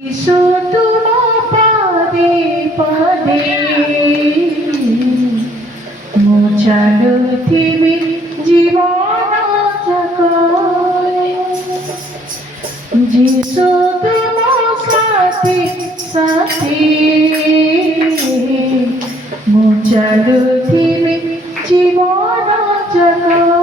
ইসো তোমা পাদে পাদে মোচালো থিবি জীবন জগয় যিশু তোমা সাথে সাথে মোচালো থিবি জীবন জগয়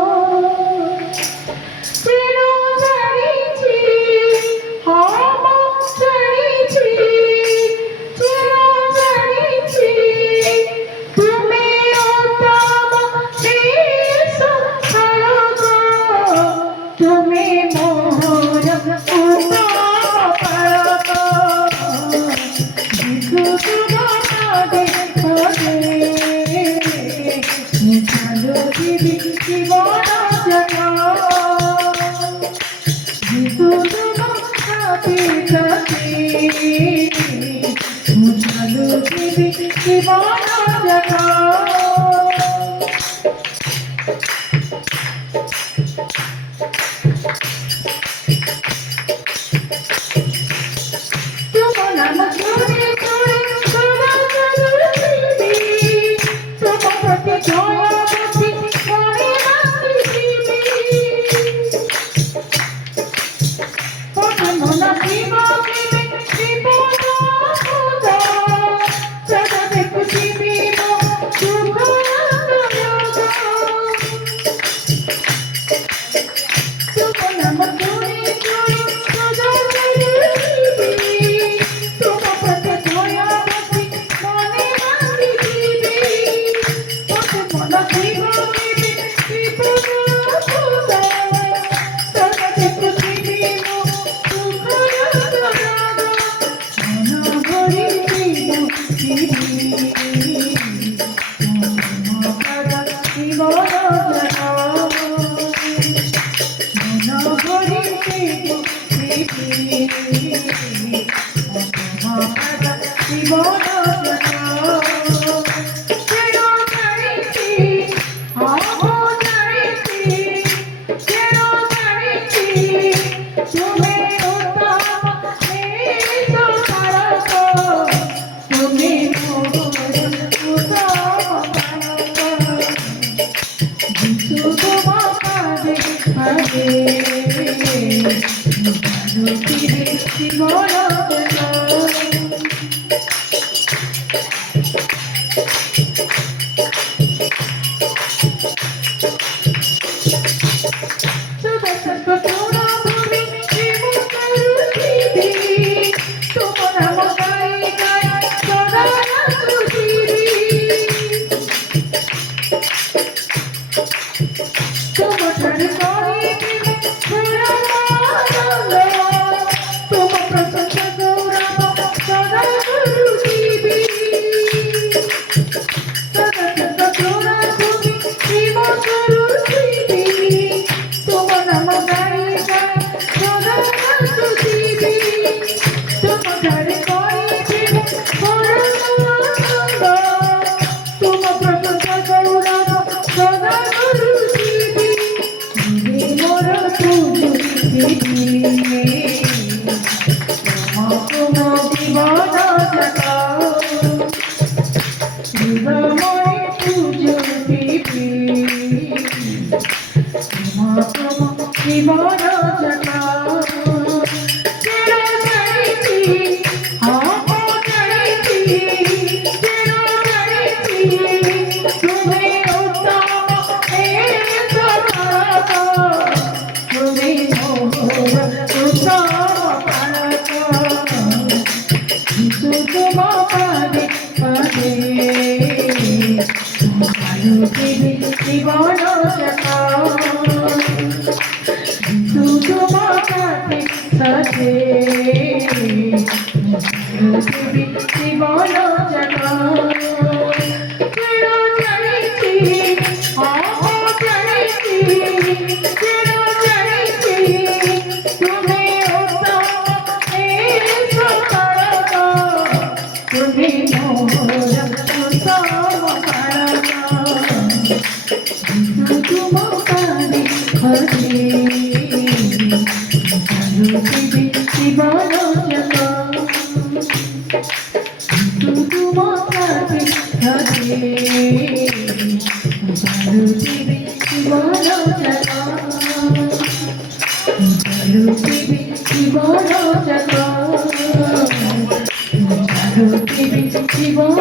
জীবন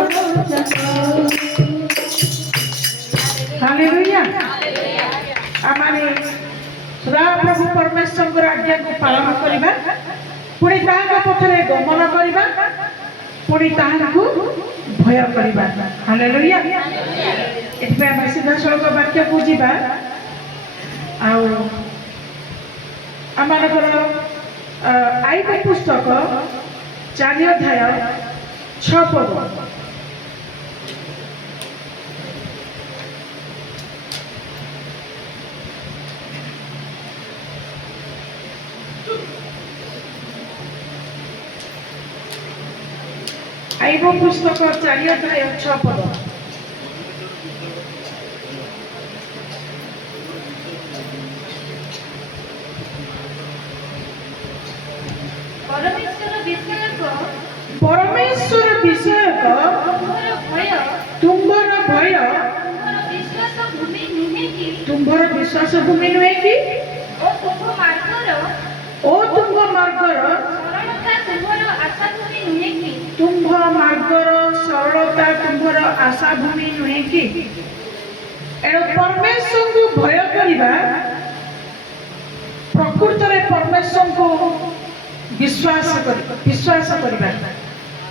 যাক। हालेलुया। आमाने सदाप्रभु परमेश्वर आज्ञा को पालन करवा, पुणी ताहां पथरे गमन करवा, पुणी ताहां को भय करवा। हालेलुया। एथिबे आम सीधा सड़क वाक्य को जीवा। आमर आईब पुस्तक 4 अध्याय 6 पद। आईब पुस्तक 4 अध्याय 6 पद। परमेश्वर विषयक तुम्हार भय तुम्हार विश्वास भूमि नुहे कि ओ तुम मार्गर तुम्भ मार्गर सरलता तुम्हार आशा भूमि नुहे कि। एणु परमेश्वर को भय करवा प्रकृत में परमेश्वर को विश्वास करवा।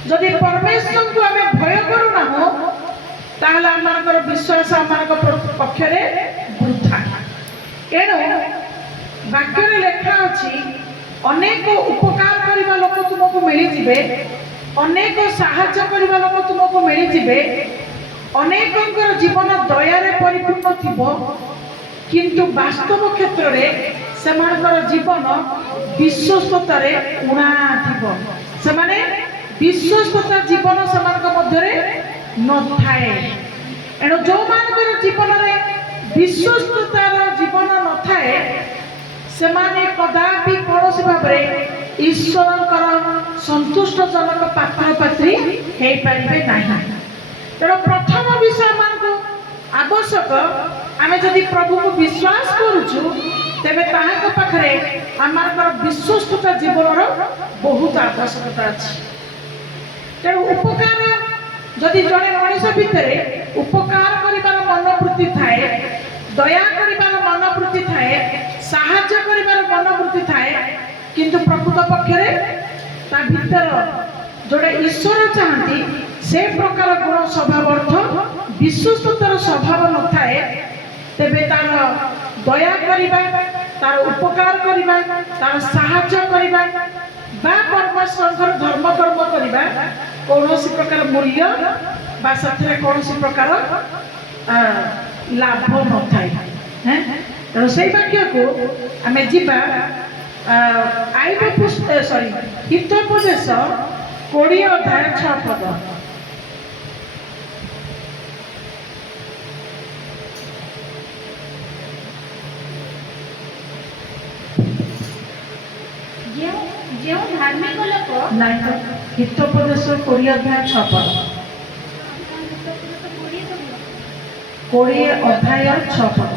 जदि परमेश्वर को आम भय करूना हो ताहले आमर विश्वास आम पक्षरे वृथा। एणु वाक्य लेखा अच्छी अनेक उपकार करने लोक तुमको मिली, अनेक साहाय्य करने लोक तुमको मिली, अनेक जीवन दयारे परिपूर्ण थी, किंतु वास्तव क्षेत्र में सेमानकर जीवन विश्वस्ततारे उणा थी। सेमाने विश्वस्तता जीवन सेमानक मध्यरे न थाए। एणु जो मानकर जीवन में विश्वस्ततार जीवन न थाए सेमाने कदापि कौनसी भाव में ईश्वरंकर संतुष्टजनक पात्र पात्री हो पारे ना। तेणु प्रथम विषय मानक आवश्यक आम जदि प्रभु को विश्वास करुचु तेबे ताहां पाखरे आमर विश्वस्तता जीवन बहुत आवश्यकता अच्छी। तेणु उपकार जदि जड़े मनीष भितर उपकार कर मनोवृत्ति थाए, दया कर मनोवृत्ति थाए, साहाय्य कर मनोवृत्ति थाए, किंतु प्रकृत पक्षरे ता भीतर जोड़े ईश्वर चाहती से प्रकार गुण स्वभाव अर्थ विश्वस्ततार स्वभाव न थाए तेबे तार दया करिबा, तार उपकार करिबा, तार साहाय्य करिबा बा परमेश्वर धर्म कर्म करिबा कौनसी प्रकार मूल्य बा सथरे कौनसी प्रकार लाभ न थाए। तेणु से वाक्य को आम जीवा आईब सॉरी हितोपदेश 20 अध्याय 6 पद। जो धार्मिक लोक नहीं हितोपदेश 20 अध्याय 6 पद। 20 अध्याय 6 पद।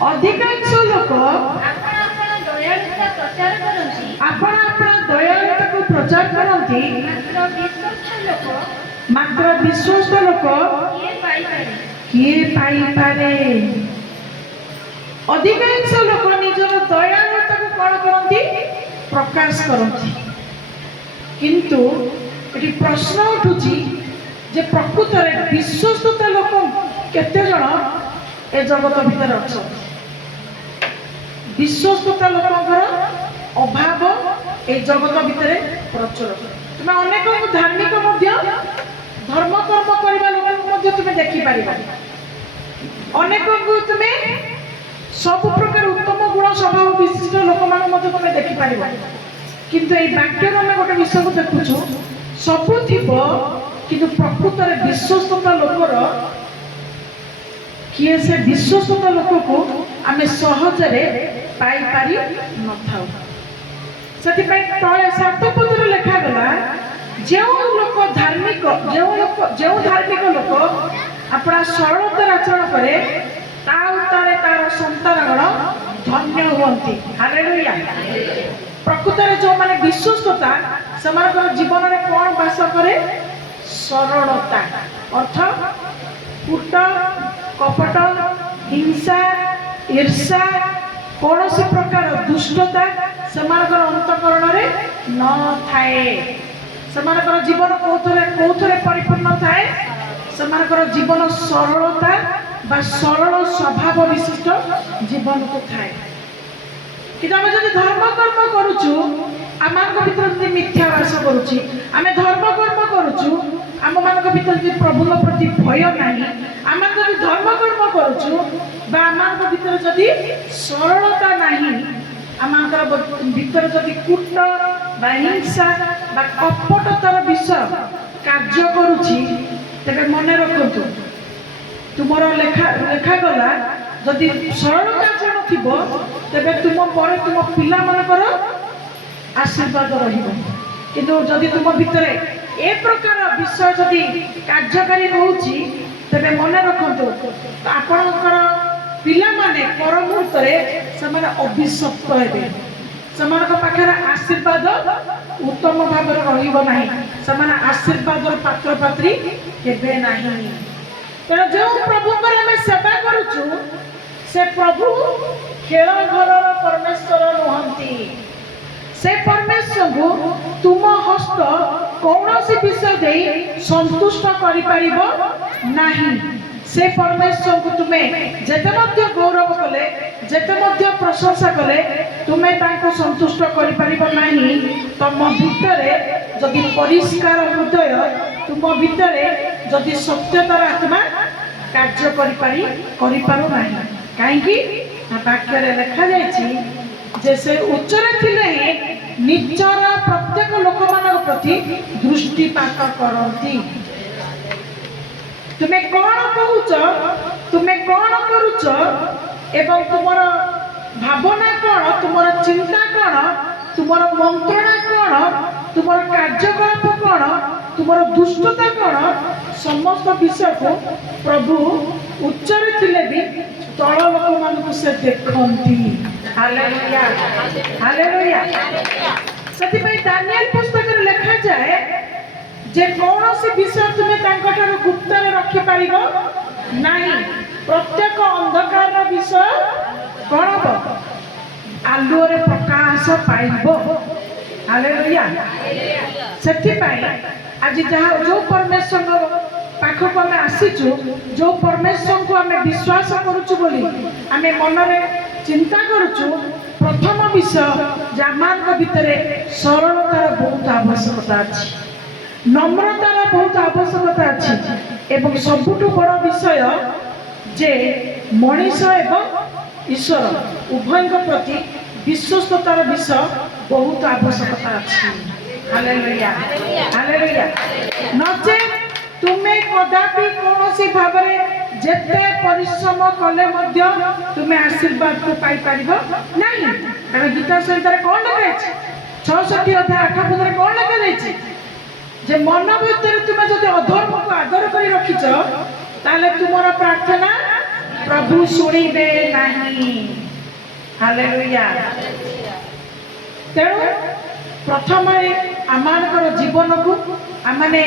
अधिकांश लोक आपण दयालुता को प्रचार करती, मात्र विश्वस्त लोक किए पाई पारे। अधिकांश लोक निजर दयालुता को कौन करती प्रकाश करती, किंतु ये प्रश्न उठुची जे प्रकृत में विश्वस्तता लोक केते जण ए जगत भीतर अच्छा। विश्वस्तता लोकंकर अभाव ए जगत भीतर प्रचुर। तुम अनेक धार्मिक धर्म कर्म करने लोक तुम देखिपार, अनेक तुम्हें सब प्रकार उत्तम गुण स्वभाव विशिष्ट लोक मान तुम देखिपार, किंतु ये वाक्य आम गोटे विषय को देखुचु सब थी कि प्रकृत में विश्वस्तता लोकर किए से विश्वस्तता लोक को आम सहजरे पाई पारी न था। से तले 7 पदर लिखागला जो लोक धार्मिक जो धार्मिक लोक अपना सरलतार आचरण करे तार संतानगण धन्य हुंती। हालेलुया। प्रकृत में जो माने ବିଶ୍ୱସ୍ତତା ସେମାନଙ୍କର ଜୀବନରେ କ'ଣ ବାସ କରେ? ସରଳତା। ଅର୍ଥ କୂଟ, କପଟ, ହିଂସା, ଈର୍ଷା, କୌଣସି ପ୍ରକାର ଦୁଷ୍ଟତା ସେମାନଙ୍କର ଅନ୍ତଃକରଣରେ ନଥାଏ। ସେମାନଙ୍କର ଜୀବନ କୋଉଥିରେ ପରିପୂର୍ଣ୍ଣ ଥାଏ? ସେମାନଙ୍କର ଜୀବନ ସରଳତା ବା ସରଳ ସ୍ୱଭାବ ବିଶିଷ୍ଟ ଜୀବନକୁ ଥାଏ। କିନ୍ତୁ ଆମେ ଯଦି ଧର୍ମ କର୍ମ କରୁଛୁ, ଆମମାନଙ୍କ ଭିତରେ ଯଦି ମିଥ୍ୟା ବାସ କରୁଛି, ଆମେ ଧର୍ମ କର୍ମ କରୁଛୁ, ଆମମାନଙ୍କ ଭିତରେ ଯଦି ପ୍ରଭୁଙ୍କ ପ୍ରତି ଭୟ ନାହିଁ, ଆମେ ଯଦି ଧର୍ମ କର୍ମ କରୁଛୁ ବା ଆମମାନଙ୍କ ଭିତରେ ଯଦି ସରଳତା ନାହିଁ, ଆମଙ୍କର ଭିତରେ ଯଦି କୂଟ ବା ହିଂସା ବା କପଟତାର ବିଷୟ କାର୍ଯ୍ୟ କରୁଛି, ତେବେ ମନେ ରଖନ୍ତୁ, ତୁମର ଲେଖାଗଲା ଯଦି ସରଳତା ଜଣ ଥିବ, ତେବେ ତୁମ ପରେ ତୁମ ପିଲାମାନଙ୍କର ଆଶୀର୍ବାଦ ରହିବ। କିନ୍ତୁ ଯଦି ତୁମ ଭିତରେ ଏ ପ୍ରକାର ବିଷୟ ଯଦି କାର୍ଯ୍ୟକାରୀ ହେଉଛି, ତେବେ ମନେ ରଖନ୍ତୁ ଆପଣଙ୍କର ପିଲାମାନେ ପର ମୁହୂର୍ତ୍ତରେ ସେମାନେ ଅଭିଶପ୍ତ ହେବେ। ସେମାନଙ୍କ ପାଖରେ ଆଶୀର୍ବାଦ ଉତ୍ତମ ଭାବରେ ରହିବ ନାହିଁ। ସେମାନେ ଆଶୀର୍ବାଦର ପାତ୍ରପାତ୍ରୀ ହେବେ ନାହିଁ। ତେଣୁ ଯେଉଁ ପ୍ରଭୁଙ୍କର ଆମେ ସେବା କରୁଛୁ, ସେ ପ୍ରଭୁ ଖେଳ ଘରର ପରମେଶ୍ୱର ନୁହନ୍ତି। ସେ ପରମେଶ୍ୱରଙ୍କୁ ତୁମ ହସ୍ତ କୌଣସି ବିଷୟ ଦେଇ ସନ୍ତୁଷ୍ଟ କରିପାରିବ ନାହିଁ। ସେ ପରମେଶ୍ୱରଙ୍କୁ ତୁମେ ଯେତେ ମଧ୍ୟ ଗୌରବ କଲେ, ଯେତେ ମଧ୍ୟ ପ୍ରଶଂସା କଲେ, ତୁମେ ତାଙ୍କୁ ସନ୍ତୁଷ୍ଟ କରିପାରିବ ନାହିଁ। ତମ ଭିତରେ ଯଦି ପରିଷ୍କାର ହୃଦୟ, ତୁମ ଭିତରେ ଯଦି ସତ୍ୟତାର ଆତ୍ମା କାର୍ଯ୍ୟ କରିପାରୁନାହିଁ। କାହିଁକି ନା ବାକ୍ୟରେ ଲେଖାଯାଇଛି ଯେ ସେ ଉଚ୍ଚରେ ଥିଲେ ହିଁ ନିଜର ପ୍ରତ୍ୟେକ ଲୋକମାନଙ୍କ ପ୍ରତି ଦୃଷ୍ଟିପାତ କରନ୍ତି। ତୁମେ କ'ଣ କହୁଛ, ତୁମେ କ'ଣ କରୁଛ ଏବଂ ତୁମର ଭାବନା କ'ଣ, ତୁମର ଚିନ୍ତା କ'ଣ, ତୁମର ମନ୍ତ୍ରଣା କ'ଣ, ତୁମର କାର୍ଯ୍ୟକଳାପ କ'ଣ, ତୁମର ଦୁଷ୍ଟତା କ'ଣ, ସମସ୍ତ ବିଷୟକୁ ପ୍ରଭୁ ଉଚ୍ଚରେ ଥିଲେ ବି ତଳ ଲୋକମାନଙ୍କୁ ସେ ଦେଖନ୍ତି। Hallelujah, hallelujah. ସେଥିପାଇଁ ଦାନିଏଲ ପୁସ୍ତକରେ ଲେଖାଯାଏ ଯେ କୌଣସି ବିଷୟ ତୁମେ ତାଙ୍କଠାରୁ ଗୁପ୍ତରେ ରଖିପାରିବ ନାହିଁ। ପ୍ରତ୍ୟେକ ଅନ୍ଧକାରର ବିଷୟ କ'ଣ ହେବ? ଆଲୁଅରେ ପ୍ରକାଶ ପାଇବ। ହାଲେଲୁୟା। ସେଥିପାଇଁ ଆଜି ଯେଉଁ ପରମେଶ୍ୱରଙ୍କ ପାଖକୁ ଆମେ ଆସିଛୁ, ଯେଉଁ ପରମେଶ୍ୱରଙ୍କୁ ଆମେ ବିଶ୍ୱାସ କରୁଛୁ ବୋଲି ଆମେ ମନରେ ଚିନ୍ତା କରୁଛୁ, ପ୍ରଥମ ବିଷୟ ଯେ ଆମମାନଙ୍କ ଭିତରେ ସରଳତାର ବହୁତ ଆବଶ୍ୟକତା ଅଛି, ନମ୍ରତାର ବହୁତ ଆବଶ୍ୟକତା ଅଛି ଏବଂ ସବୁଠୁ ବଡ଼ ବିଷୟ ଯେ ମଣିଷ ଏବଂ ଈଶ୍ୱର ଉଭୟଙ୍କ ପ୍ରତି ବିଶ୍ୱସ୍ତତାର ବିଷୟ ବହୁତ ଆବଶ୍ୟକତା ଅଛି। Hallelujah, hallelujah. ନଚେତ୍ ତୁମେ କଦାପି କୌଣସି ଭାବରେ ଯେତେ ପରିଶ୍ରମ କଲେ ମଧ୍ୟ ତୁମେ ଆଶୀର୍ବାଦକୁ ପାଇପାରିବ ନାହିଁ। କାରଣ ଗୀତା ସଂହିତାରେ କ'ଣ ଲେଖାଯାଇଛି? 66 ଅଧ୍ୟାୟ 8 ପଦରେ କ'ଣ ଲେଖାଯାଇଛି? ଯେ ମନ ଭିତରେ ତୁମେ ଯଦି ଅଧର୍ମକୁ ଆଦର କରି ରଖିଛ, ତାହେଲେ ତୁମର ପ୍ରାର୍ଥନା ପ୍ରଭୁ ଶୁଣିବେ ନାହିଁ। ହାଲେଲୁୟା। ତେଣୁ ପ୍ରଥମେ ଆମମାନଙ୍କର ଜୀବନକୁ ଆମେ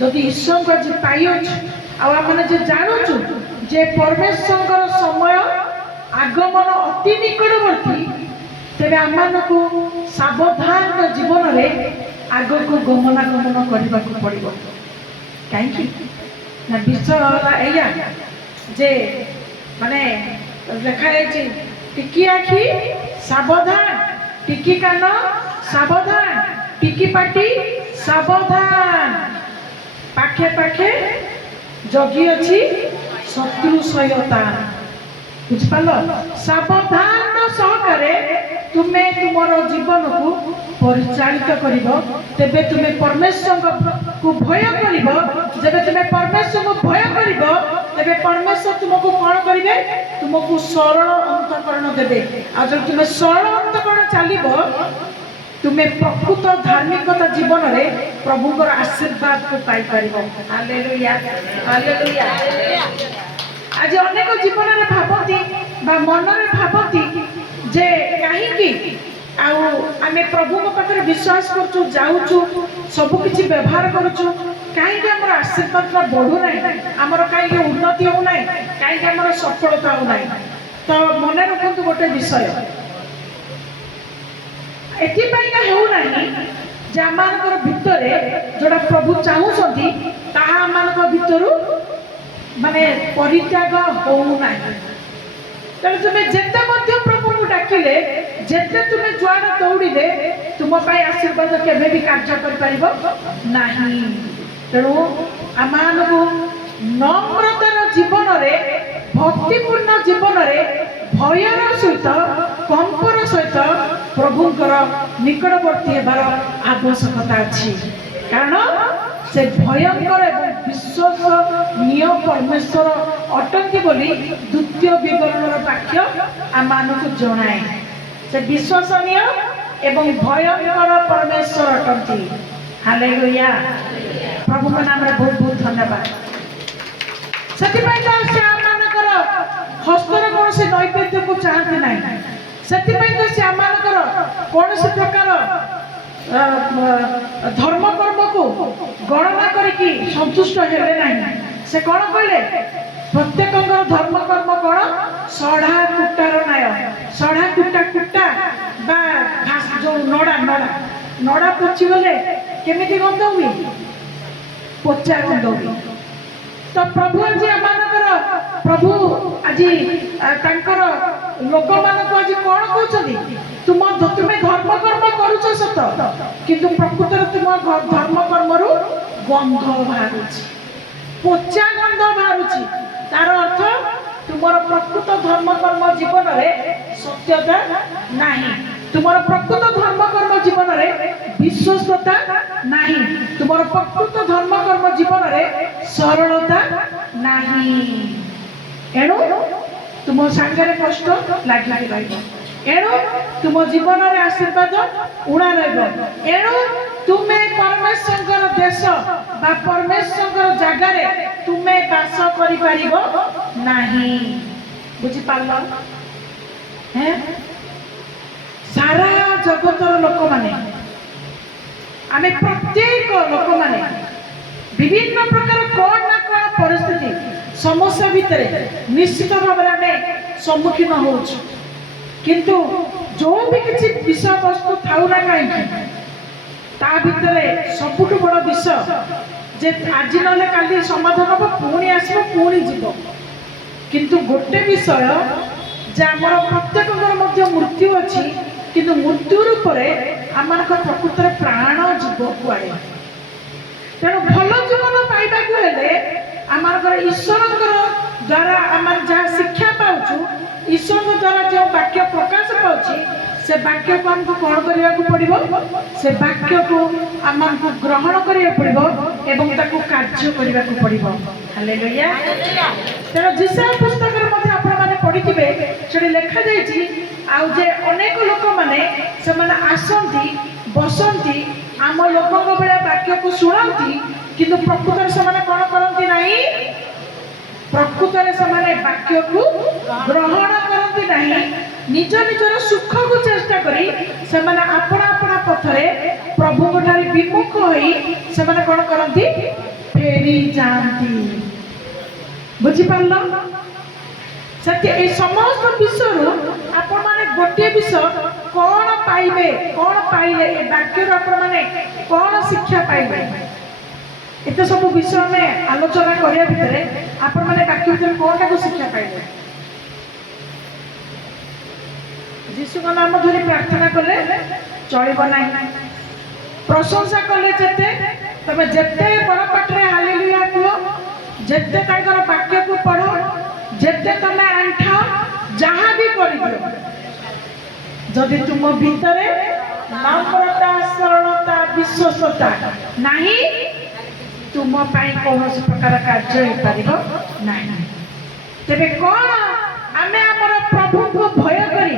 ଯଦି ଈଶ୍ୱରଙ୍କୁ ଆଜି ପାଇଅଛୁ ଆଉ ଆମେ ଯେ ଜାଣୁଛୁ ଯେ ପରମେଶ୍ୱରଙ୍କର ସମୟ ଆଗମନ ଅତି ନିକଟବର୍ତ୍ତୀ, ତେବେ ଆମମାନଙ୍କୁ ସାବଧାନ ଜୀବନରେ ଆଗକୁ ଗମନାଗମନ କରିବାକୁ ପଡ଼ିବ। କାହିଁକି ନା ବିଷୟ ହେଲା ଏଇଆ ଯେ ମାନେ ଲେଖାଯାଇଛି ଟିକି ଆଖି ସାବଧାନ, ଟିକି କାନ ସାବଧାନ, ଟିକି ପାଟି ସାବଧାନ, ପାଖେ ପାଖେ ଜଗି ଅଛି ଶତ୍ରୁ ସହାୟତା। ବୁଝିପାରିଲ? ସାବଧାନ ସହକାରେ ତୁମେ ତୁମର ଜୀବନକୁ ପରିଚାଳିତ କରିବ, ତେବେ ତୁମେ ପରମେଶ୍ୱରଙ୍କୁ ଭୟ କରିବ। ଯେବେ ତୁମେ ପରମେଶ୍ୱରଙ୍କୁ ଭୟ କରିବ, ତେବେ ପରମେଶ୍ୱର ତୁମକୁ କ'ଣ କରିବେ? ତୁମକୁ ସରଳ ଅନ୍ତଃକରଣ ଦେବେ। ଆଉ ଯଦି ତୁମେ ସରଳ ଅନ୍ତଃକରଣ ଚାଲିବ, ତୁମେ ପ୍ରକୃତ ଧାର୍ମିକତା ଜୀବନରେ ପ୍ରଭୁଙ୍କର ଆଶୀର୍ବାଦକୁ ପାଇପାରିବ। Hallelujah, hallelujah. ଆଜି ଅନେକ ଜୀବନରେ ଭାବନ୍ତି ବା ମନରେ ଭାବନ୍ତି ଯେ କାହିଁକି आमे प्रभु पाखे विश्वास करूँ जाऊँ सबकि व्यवहार करूँ कहीं आम आशीर्वाद बढ़ू ना आमर कहीं उन्नति हो ना कहीं आम सफलता हो ना तो मन रखु गोटे विषय एपाई होना जे आम भितर जोड़ा प्रभु चाहूँगी ताहा आम भितर माने परित्याग होना तेणु तुम्हें जिते प्रभु को डाकिले जिते तुम्हें जुआड़ दौड़े तुम आशीर्वाद केवे भी कार्य कर तेणु आम नम्रतार जीवन में भक्तिपूर्ण जीवन में भयर सहित कंपर सहित प्रभुंकर निकटवर्ती होबार आवश्यकता अच्छी कारण से भयंकर एवं विश्वसनीय परमेश्वर अटंती बोली द्वितीय विवरण वाक्य आम जनाए से विश्वसनीय एवं भयंकर परमेश्वर अटंती हालेलुया प्रभु का नाम बहुत बहुत धन्यवाद से आमर हस्तर कौन से नैवेद्य को चाहती ना से आम कौन प्रकार धर्म कर्म को गणना करके संतुष्ट हेले ना से कौन कहले प्रत्येक धर्म कर्म कौन सढ़ा कुटार नाय सढ़ा कुटा कुटा बा जो नड़ा नड़ा नड़ा पचिगले केमिति गंध हुए पोचा गंध हुए तो प्रभु आज आम प्रभु आज लोक मान आज कौन कहते तुम तुम्हें धर्म कर्म करुच सत किंतु प्रकृत तुम धर्म कर्म गंध बाहर पोचा गंध बाहर तार अर्थ तुम प्रकृत धर्म कर्म जीवन में सत्यता नहीं तुम प्रकृत धर्म कर्म जीवन में विश्वस्तता नहीं तुम प्रकृत धर्म कर्म जीवन में सरलता नहीं एणु तुम सांगरे कष्ट लगी एणु तुम जीवन में आशीर्वाद उड़ा एणु तुम्हें परमेश्वर देश बा परमेश्वर जगार तुम्हें बास कर नहीं बुझी पाल हैं सारा जगतर लोक माने आमे प्रत्येक लोक माने विभिन्न प्रकार कौन ना कौन परिस्थिति समस्या भितर निश्चित भाव में सम्मुखीन हो किंतु जो भी किसी विषय वस्तु थाऊ ना कहीं ता भितर सबुठ बड़ विषय जे आज ना काली समाधान हम पुणी आसो पुणी जीव किंतु गोटे विषय जे आमर प्रत्येक मृत्यु अच्छी किंतु मृत्यु रूप आम प्रकृत प्राण जीव कुआड़े तेणु भल जीवन पाइबा आमर ईश्वर द्वारा आम जहाँ शिक्षा पाचु ईश्वर द्वारा जो वाक्य प्रकाश पाची से वाक्य को आमको कौन करने पड़ो से वाक्य को आमको ग्रहण करा पड़ो एवं ताको कार्य करने पड़ो हालेलुया तेणु जिसा पुस्तक पढ़िथे से लिखा जे अनेक लोक मैंने से आसती बसती आम लोक भाया वाक्य को शुणती किंतु प्रकृत से कौन करती ना प्रकृत से वाक्य को ग्रहण करती ना निज निजर सुख को चेष्टा करी से अपना अपना पथरे प्रभु विमुख से कौन करती फेरी जाती बुझिपाल से समस्त विषय आपण माने गोटे विषय कौन पाइबे कौन पाइले वाक्य मैंने कौन शिक्षा पाइबे एत सब विषय में आलोचना करने भितर आपण माने वाक्य भितर कौन टाको शिक्षा पाइले यीशु का नाम धरी प्रार्थना कले चलिब ना प्रशंसा कले जेते तबे जेते बड़ पाटरे हालेलुया कहो जेते तांकर वाक्य को पढ़ो जेते तमे आंठा जहाँ भी कर दियो जदि तुम भितर नम्रता सरलता विश्वस्तता नहीं तुम कौन प्रकार कार्य हो पार नहीं तेरे कौन आमे आमर प्रभु को भय करी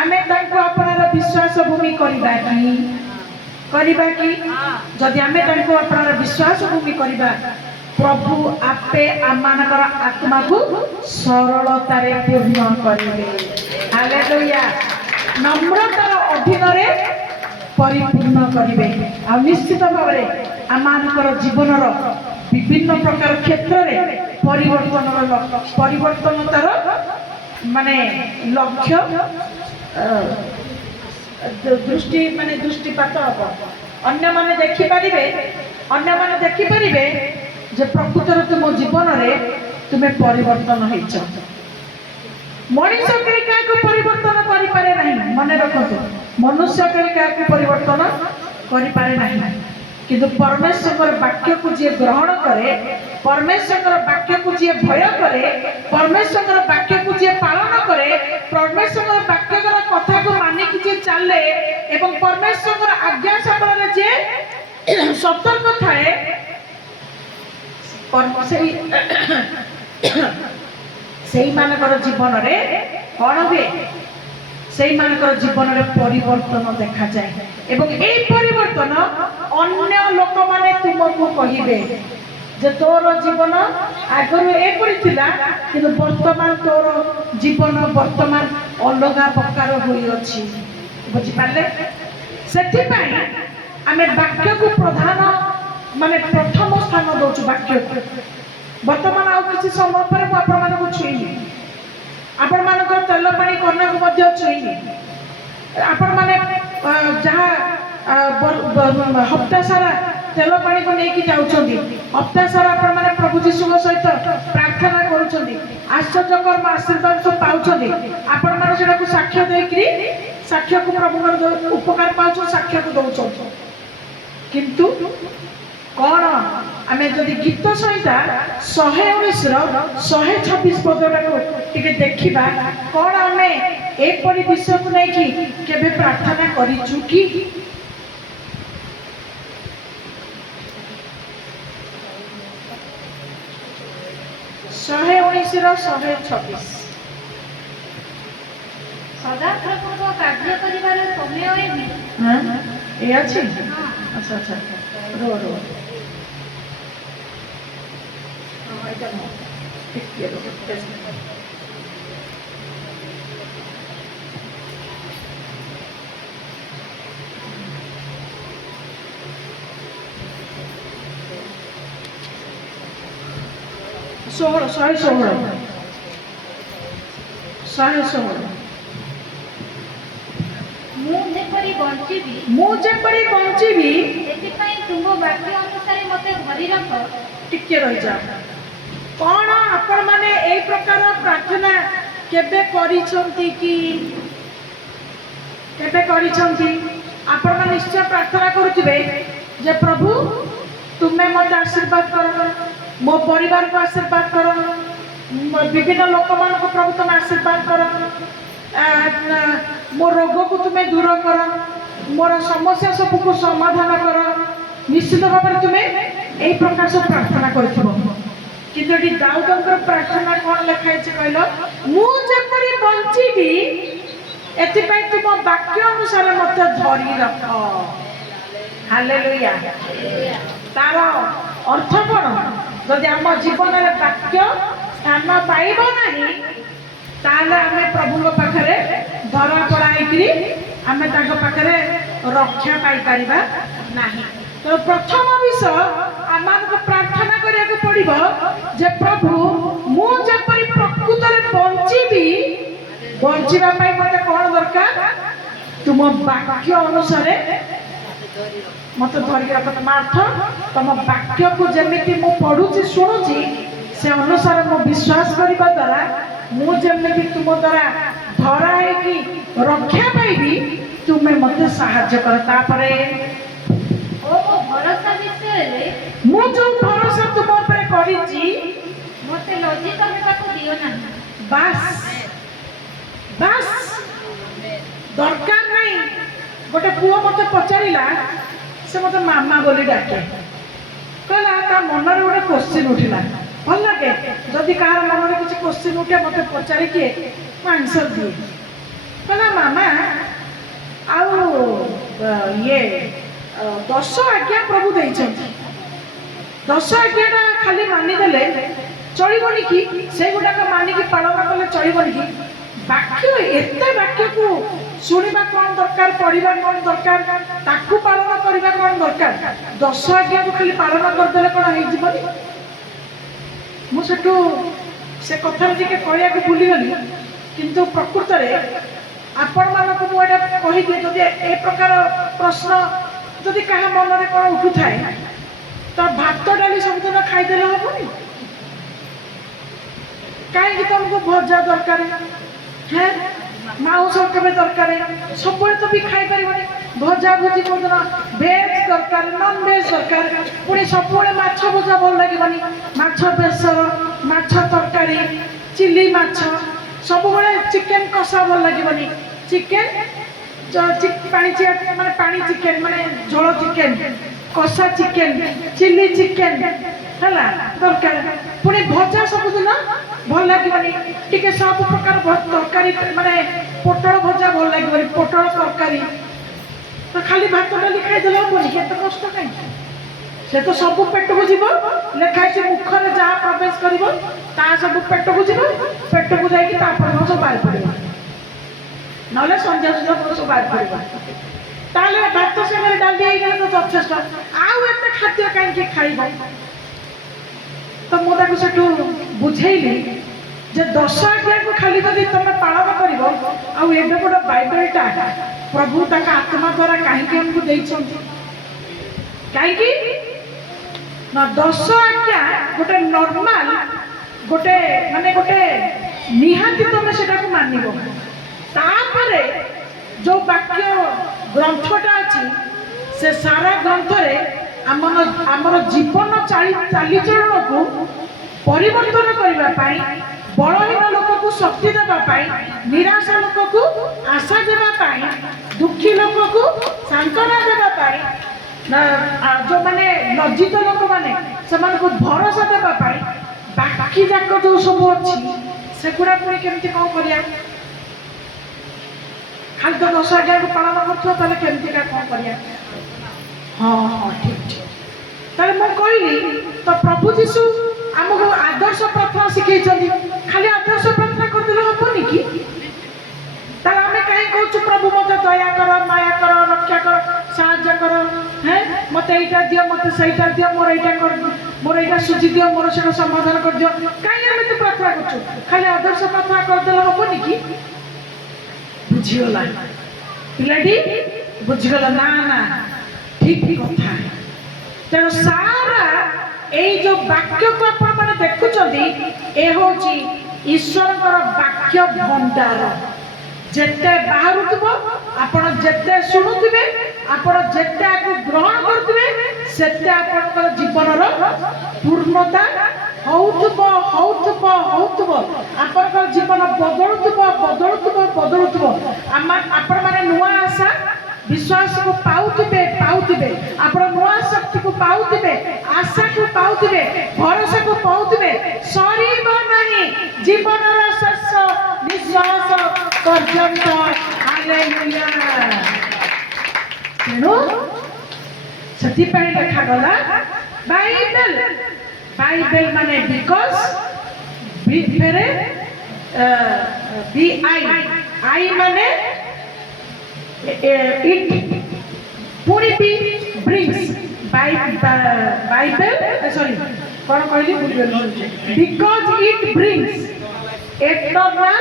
आमे तांको अपनार विश्वास भूमि करबा कि जदि आमे तांको अपनार विश्वास भूमि करबा प्रभु आपे आमानकर आत्मा को सरलतारे पूर्ण करेंगे हालेलुया नम्रतार ଅଧୀନରେ ପରିପୂର୍ଣ୍ଣ କରିବେ। ଆଉ ନିଶ୍ଚିତ ଭାବରେ ଆମମାନଙ୍କର ଜୀବନର ବିଭିନ୍ନ ପ୍ରକାର କ୍ଷେତ୍ରରେ ପରିବର୍ତ୍ତନତାର ମାନେ ଲକ୍ଷ୍ୟ ଦୃଷ୍ଟିପାତ ହବ। ଅନ୍ୟମାନେ ଦେଖିପାରିବେ ଯେ ପ୍ରକୃତରେ ତୁମ ଜୀବନରେ ତୁମେ ପରିବର୍ତ୍ତନ ହେଇଛ। ମଣିଷ କରି କାହାକୁ ପରିବର୍ତ୍ତନ କରିପାରେ ନାହିଁ, ମନେ ରଖନ୍ତୁ। ମନୁଷ୍ୟ କରି କାହାକୁ ପରିବର୍ତ୍ତନ କରିପାରେ ନାହିଁ, କିନ୍ତୁ ପରମେଶ୍ୱରଙ୍କର ବାକ୍ୟକୁ ଯିଏ ଗ୍ରହଣ କରେ, ପରମେଶ୍ୱରଙ୍କର ବାକ୍ୟକୁ ଯିଏ ଭୟ କରେ, ପରମେଶ୍ୱରଙ୍କର ବାକ୍ୟକୁ ଯିଏ ପାଳନ କରେ, ପରମେଶ୍ୱରଙ୍କର ବାକ୍ୟର କଥାକୁ ମାନିକି ଯିଏ ଚାଲେ ଏବଂ ପରମେଶ୍ୱରଙ୍କର ଆଜ୍ଞା ସମ୍ବଳରେ ଯିଏ ସତର୍କ ଥାଏ, ସେଇମାନଙ୍କର ଜୀବନରେ କ'ଣ ହୁଏ? ସେଇମାନଙ୍କର ଜୀବନରେ ପରିବର୍ତ୍ତନ ଦେଖାଯାଏ ଏବଂ এই ପରିବର୍ତ୍ତନ ଅନ୍ୟ ଲୋକମାନେ ତୁମକୁ କହିବେ ଯେ ତୋର ଜୀବନ ଆଗରୁ ଏପରି ଥିଲା, କିନ୍ତୁ ବର୍ତ୍ତମାନ ତୋର ଜୀବନ ବର୍ତ୍ତମାନ ଅଲଗା ପ୍ରକାର ହୋଇଅଛି। ବୁଝିପାରିଲେ? ସେଥିପାଇଁ ଆମେ ବାକ୍ୟକୁ ପ୍ରଥମ ସ୍ଥାନ ଦଉଛୁ। ବାକ୍ୟକୁ ବର୍ତ୍ତମାନ ଆଉ କିଛି ସମୟ ପରେ ମୁଁ ଆପଣମାନଙ୍କୁ ଛୁଇଁବି, ଆପଣମାନଙ୍କର ତେଲ ପାଣି କର୍ଣ୍ଣକୁ ମଧ୍ୟ ଛୁଇଁବି। ଆପଣମାନେ ଯାହା ହପ୍ତା ସାରା ତେଲ ପାଣିକୁ ନେଇକି ଯାଉଛନ୍ତି, ହପ୍ତା ସାରା ଆପଣମାନେ ପ୍ରଭୁ ଯୀଶୁଙ୍କ ସହିତ ପ୍ରାର୍ଥନା କରୁଛନ୍ତି, ଆଶ୍ଚର୍ଯ୍ୟକର୍ମ ଆଶୀର୍ବାଦ ସବୁ ପାଉଛନ୍ତି। ଆପଣମାନେ ସେଟାକୁ ସାକ୍ଷ୍ୟ ଦେଇକିରି ସାକ୍ଷ୍ୟକୁ ପ୍ରଭୁଙ୍କର ଉପକାର ପାଉଛନ୍ତି, ସାକ୍ଷ୍ୟକୁ ଦଉଛନ୍ତି। କିନ୍ତୁ କ'ଣ ଆମେ ଯଦି ଗୀତ ସଂହିତା 119ର 126 ପଦଟାକୁ ଟିକେ ଦେଖିବା, କ'ଣ ଆମେ ଏପରି ବିଷୟକୁ ନେଇକି କେବେ ପ୍ରାର୍ଥନା କରିଛୁ କି? 119ର 126। ସଦାପ୍ରଭୁଙ୍କ କାର୍ଯ୍ୟ କରିବାର ସମୟ ଏମିତି। ଏ ଅଛି? ଆଚ୍ଛା ରୁହ ଶହେ ଷୋହଳ। ମୁଁ ଯେପରି ବଞ୍ଚିବି ସେଥିପାଇଁ ତୁମ ବାକ୍ୟ ଅନୁସାରେ ମୋତେ ଧରି ରଖ। ଟିକେ ରହିଯାଅ। କ'ଣ ଆପଣମାନେ ଏଇ ପ୍ରକାର ପ୍ରାର୍ଥନା କେବେ କରିଛନ୍ତି କି? କେବେ କରିଛନ୍ତି? ଆପଣମାନେ ନିଶ୍ଚୟ ପ୍ରାର୍ଥନା କରୁଥିବେ ଯେ ପ୍ରଭୁ ତୁମେ ମୋତେ ଆଶୀର୍ବାଦ କର, ମୋ ପରିବାରକୁ ଆଶୀର୍ବାଦ କର, ବିଭିନ୍ନ ଲୋକମାନଙ୍କୁ ପ୍ରଭୁ ତୁମେ ଆଶୀର୍ବାଦ କର, ମୋ ରୋଗକୁ ତୁମେ ଦୂର କର, ମୋର ସମସ୍ୟା ସବୁକୁ ସମାଧାନ କର। ନିଶ୍ଚିତ ଭାବରେ ତୁମେ এই ପ୍ରକାର ସବୁ ପ୍ରାର୍ଥନା କରିଥିବ। କିନ୍ତୁ ଏଠି ଦାଉଦଙ୍କର ପ୍ରାର୍ଥନା କ'ଣ ଲେଖା ହେଇଛି କହିଲ? ମୁଁ ଯେପରି ବଞ୍ଚିବି ଏଥିପାଇଁ ତୁମ ବାକ୍ୟ ଅନୁସାରେ ମୋତେ ଧରି ରଖ। ହାଲେଲୁୟା। ତାର ଅର୍ଥ କ'ଣ? ଯଦି ଆମ ଜୀବନରେ ବାକ୍ୟ ସ୍ଥାନ ପାଇବ ନାହିଁ, ତାହେଲେ ଆମେ ପ୍ରଭୁଙ୍କ ପାଖରେ ଧରା ପଡ଼ା ହେଇକିରି ଆମେ ତାଙ୍କ ପାଖରେ ରକ୍ଷା ପାଇପାରିବା ନାହିଁ। ତ ପ୍ରଥମ ବିଷୟ ଆମମାନଙ୍କୁ ପ୍ରାର୍ଥନା କରିବାକୁ ପଡ଼ିବ ଯେ ପ୍ରଭୁ ମୁଁ ଯେପରି ପ୍ରକୃତରେ ବଞ୍ଚିବି, ବଞ୍ଚିବା ପାଇଁ ମୋତେ କ'ଣ ଦରକାର? ତୁମ ବାକ୍ୟ ଅନୁସାରେ ମୋତେ ଧରି ରଖ। ଅର୍ଥ ତମ ବାକ୍ୟକୁ ଯେମିତି ମୁଁ ପଢୁଛି ଶୁଣୁଛି, ସେ ଅନୁସାରେ ମୁଁ ବିଶ୍ୱାସ କରିବା ଦ୍ୱାରା ମୁଁ ଯେମିତି ତୁମ ଦ୍ୱାରା ଧରା ହେଇକି ରକ୍ଷା ପାଇବି, ତୁମେ ମୋତେ ସାହାଯ୍ୟ କର। ତାପରେ ଭରସା ବିଷୟରେ ମୁଁ ଯୋଉ ଭରସା ତୁମ ଉପରେ କରିଛି, ମୋତେ ଲଜ୍ଜିତ ହେବାକୁ ଦିଅ ନାହିଁ। ବାସ୍ ଦରକାର ନାହିଁ। ଗୋଟେ ପୁଅ ମୋତେ ପଚାରିଲା, ସେ ମୋତେ ମାମା ବୋଲି ଡାକେ। କହିଲା ତା ମନରେ ଗୋଟେ କୋଶ୍ଚିନ୍ ଉଠିଲା। ଭଲ ଲାଗେ ଯଦି କାହାର ମନରେ କିଛି କୋଶ୍ଚିନ୍ ଉଠେ, ମୋତେ ପଚାରିକି ମୁଁ ଆନ୍ସର ଦିଏ। କହିଲା ମାମା ଆଉ 10 ଆଜ୍ଞା ପ୍ରଭୁ ଦେଇଛନ୍ତି, 10 ଆଜ୍ଞାଟା ଖାଲି ମାନିଦେଲେ ଚଳିବନି କି? ସେଗୁଡ଼ାକ ମାନିକି ପାଳନ କଲେ ଚଳିବନି କି? ବାକ୍ୟ ଏତେ ବାକ୍ୟକୁ शुणा कौन दरकार पढ़ा कौन दरकार ताकू पालन करवा कौन दरकार 10 आज्ञा को खाली पालन करदे कौन हो मुझे से कथा टे कहूँ भूलीगली किंतु प्रकृत में आपण मानक मुझे कहीदिए जदि ए प्रकार प्रश्न जदि क्या मन में कौन उठू थाए तो भात डाली सबुदिन खाईदे हेनी कहीं तुमको भजा दरकार है माउस केवे दरकार सब तो भी खाई पार भजा भुजी कौन भेज दरकार नन भेज दरकार पुणी सब माछ भजा भल लगे माछ बेसर माछ तरकारी चिली माछ सब चिकेन कषा भल लगे चिकेन पानी माने पानी चिकेन माने झोल चिकेन कषा चिकेन चिली चिकेन है दरकार पुणी भजा सबुदिन भल लगे टे सब प्रकार तरकारी माने पोटल भजा भल लगे पोटल तरकारी तो खाली भात डाली खाईदे हेनी एत कष्ट कहीं से तो सब पेट को जीव लिखाई मुखर जहाँ प्रवेश कर सब पेट को जीव पेट को जाकि सब बाहर पड़ा ना संध्या सुधा सब बाहर पड़ा भात सागर डाली तो यथेष आउ एत खाद्य कहीं खाइब तो मुझे बुझेली जे 10 आज्ञा को खाली जब तुम पालन कर एडे बड़ बाइबलटा प्रभु तक आत्मा द्वारा कहीं आमको कहीं ना 10 आज्ञा गोटे नॉर्मल गोटे माने गोटे निहाती तुम से मानव तापरे जो वाक्य ग्रंथटा अच्छी से सारा ग्रंथ आमर जीवन चालीचलन को परिवर्तन करने बलहीन लोक को शक्ति देवाई निराशा लोक को आशा देवाई दुखी लोक को सांत्वना देवाई जो माने लज्जित लोक मैंने से भरोसा देवाई बाकी जाक जो सब अच्छी सेगुड़ा पुणी केमती कौन कर खाली तो 10 आज्ञा को पालन करमती कौन कर हाँ हाँ ठीक ठीक ताले मैं कहली तो प्रभु जीशु आमको आदर्श प्रार्थना शिखे खाली आदर्श प्रार्थना करदे हेनी कि आम कहीं कहूँ प्रभु मत दया कर माया कर रक्षा कर साहाय्य कर हैं मत यहाँ दियो मत सहीटा दियो मोर यहाँ सुझी दियो मोर से समाधान कर दियो कहीं आम प्रार्थना कर खाली आदर्श प्रार्थना करदे हेनी कि बुझीगला पिलाटी बुझीगला ना ना ठीक कथा तेणु सारा यही जो वाक्य को आपण मैंने देखुं ए हूँ ईश्वर वाक्य भंडार जेते बाहर आपण जेते शुणुवे आपण जेते आपको ग्रहण करुवे सेते आपणकर जीवन पूर्णता आपणकर जीवन बदलुव आपण मैंने नुआ आशा विश्वास को पाउथिबे आपण नुआ शक्ति को पाउथिबे आशा को पाउथिबे भरोसा को पाउथिबे सरीब नहीं जीवन शेष निश्वास पर्यंत हालेलुया तेणु से लिखा गला बाइबल माने बिकॉज फेरे आई माने it पूरी भी brings Bible sorry कौन कहली because it brings eternal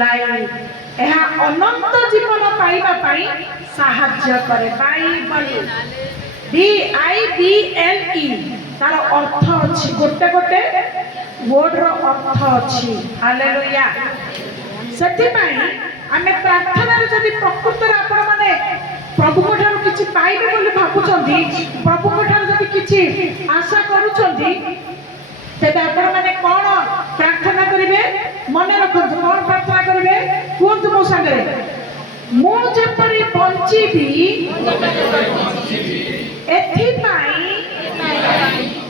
life यह अनंत जीवन पाइबा पाई साहाय्य करे बाइबल BIBLE तार अर्थ अच्छी गोटे गोटे वर्ड रो अर्थ अच्छी हालेलुया सेति आमे प्रार्थना जदि प्रकृत आपण माने प्रभु ठार किछि पाइबे बोली भाबुचंदी प्रभु ठार जदि किछि आशा करूचंदी तेबे आपण माने कोन प्रार्थना करिवे मने रखंतु कोन प्रार्थना करिवे कोन मो संगे मो जेपरि बंचीबी एथि पाई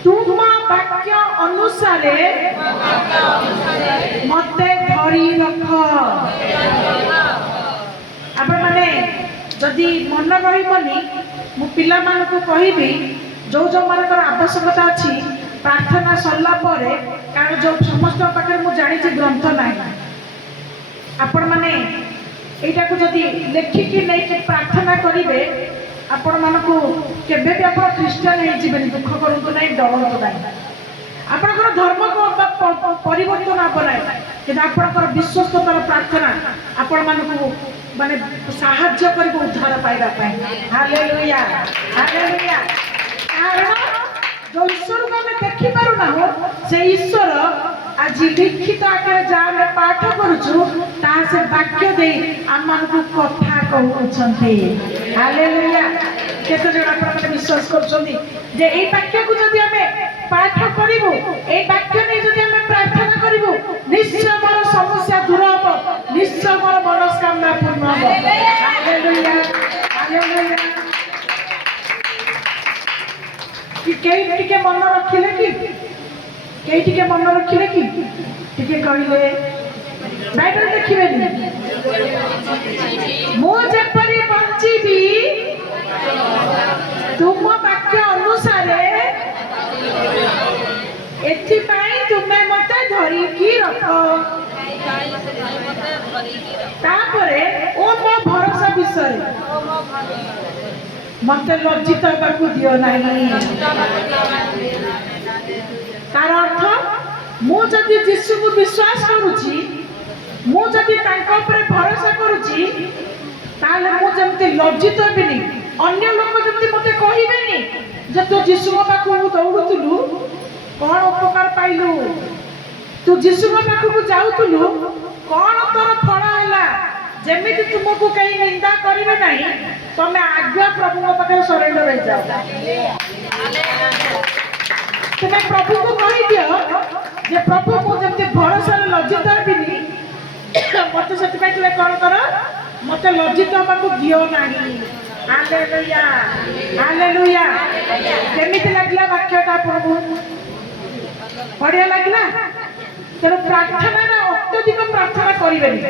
तुम वाक्य अनुसारे मते धरी रख आपण माने जदि मन रही मु पिला मान को कहबी जो जो मानकर आवश्यकता अच्छी प्रार्थना सरला परे कारण जो समस्त पाखे मु जानी ग्रंथ ना आपण माने এইটা যদি লেখিকি নেইকি প্রার্থনা করিবে ଆପଣ ମାନଙ୍କୁ କେବେ ବି ଆପଣ ଖ୍ରୀଷ୍ଟିଆନ ହେଇଯିବେନି। ଦୁଃଖ କରନ୍ତୁ ନାହିଁ, ଡରନ୍ତୁ ନାହିଁ। ଆପଣଙ୍କର ଧର୍ମ ପରିବର୍ତ୍ତନ ହେବ ନାହିଁ, କିନ୍ତୁ ଆପଣଙ୍କର ବିଶ୍ୱସ୍ତତାର ପ୍ରାର୍ଥନା ଆପଣ ମାନଙ୍କୁ ମାନେ ସାହାଯ୍ୟ କରିବ ଉଦ୍ଧାର ପାଇବା ପାଇଁ। Hallelujah hallelujah. କାରଣ ଯୋଉ ଈଶ୍ୱରକୁ ଆମେ ଦେଖିପାରୁନାହୁଁ ସେ ଈଶ୍ୱର ଆଜି ଲିଖିତ ଆକାରରେ ଯାହା ଆମେ ପାଠ କରୁଛୁ ତାହା ସେ ବାକ୍ୟ ଦେଇ ଆମମାନଙ୍କୁ କଥା କହୁଛନ୍ତି। ହାଲେଲୁୟା। କେତେ ଜଣ ଆପଣମାନେ ବିଶ୍ୱାସ କରୁଛନ୍ତି ଯେ ଏଇ ବାକ୍ୟକୁ ଯଦି ଆମେ ପାଠ କରିବୁ, ଏଇ ବାକ୍ୟ ନେଇ ଯଦି ଆମେ ପ୍ରାର୍ଥନା କରିବୁ, ନିଶ୍ଚୟ ମୋର ସମସ୍ୟା ଦୂର ହେବ, ନିଶ୍ଚୟ ମୋର ମନସ୍କାମନା ପୂର୍ଣ୍ଣ ହେବ। Hallelujah hallelujah. କେହି ଟିକେ ମନ ରଖିଲେ କି? କେହି ଟିକେ ମନ ରଖିଲେ କି? ଟିକେ କହିଲେ। ବାଇବେଲ ଦେଖିବେନି। ମୁଁ ଯେପରି ବଞ୍ଚିବି ତୁମ ବାକ୍ୟ ଅନୁସାରେ, ଏଥିପାଇଁ ତୁମେ ମତେ ଧରିକି ରଖ। ତାପରେ ଓ ମୋ ଭରସା ବିଷୟରେ ମତେ ଲଜ୍ଜିତ ହେବାକୁ ଦିଅ ନାହିଁ। ତାର ଅର୍ଥ, ମୁଁ ଯଦି ଯୀଶୁକୁ ବିଶ୍ୱାସ କରୁଛି, ମୁଁ ଯଦି ତାଙ୍କ ଉପରେ ଭରସା କରୁଛି, ତାହେଲେ ମୁଁ ଯେମିତି ଲଜ୍ଜିତ ହେବିନି। ଅନ୍ୟ ଲୋକ ଯେମିତି ମତେ କହିବେନି ଯେ ତୁ ଯୀଶୁଙ୍କ ପାଖକୁ ଦୌଡୁଥିଲୁ, କଣ ଉପକାର ପାଇଲୁ? ତୁ ଯୀଶୁଙ୍କ ପାଖକୁ ଯାଉଥିଲୁ, କଣ ତୋର ଫଳ ହେଲା? ଯେମିତି ତୁମକୁ କେହି ନିନ୍ଦା କରିବେ ନାହିଁ, ତମେ ଆଜ୍ଞା ପ୍ରଭୁଙ୍କ ପାଖରେ ସରେଣ୍ଡର ହେଇଯାଅ। ତୁମେ ପ୍ରଭୁଙ୍କୁ କହିଦିଅ ଯେ ପ୍ରଭୁ ମୁଁ ଯେମିତି ଭରସାରେ ଲଜ୍ଜିତ ହେବିନି, ମତେ ସେଥିପାଇଁ ତୁମେ କଣ କର? ମତେ ଲଜ୍ଜିତ ହେବାକୁ ଦିଅ ନାହିଁ। Hallelujah hallelujah. କେମିତି ଲାଗିଲା ବାକ୍ୟଟା ଆପଣଙ୍କୁ? ବଢିଆ ଲାଗିଲା? ତେଣୁ ପ୍ରାର୍ଥନାଟା ଅତ୍ୟଧିକ ପ୍ରାର୍ଥନା କରିବେନି।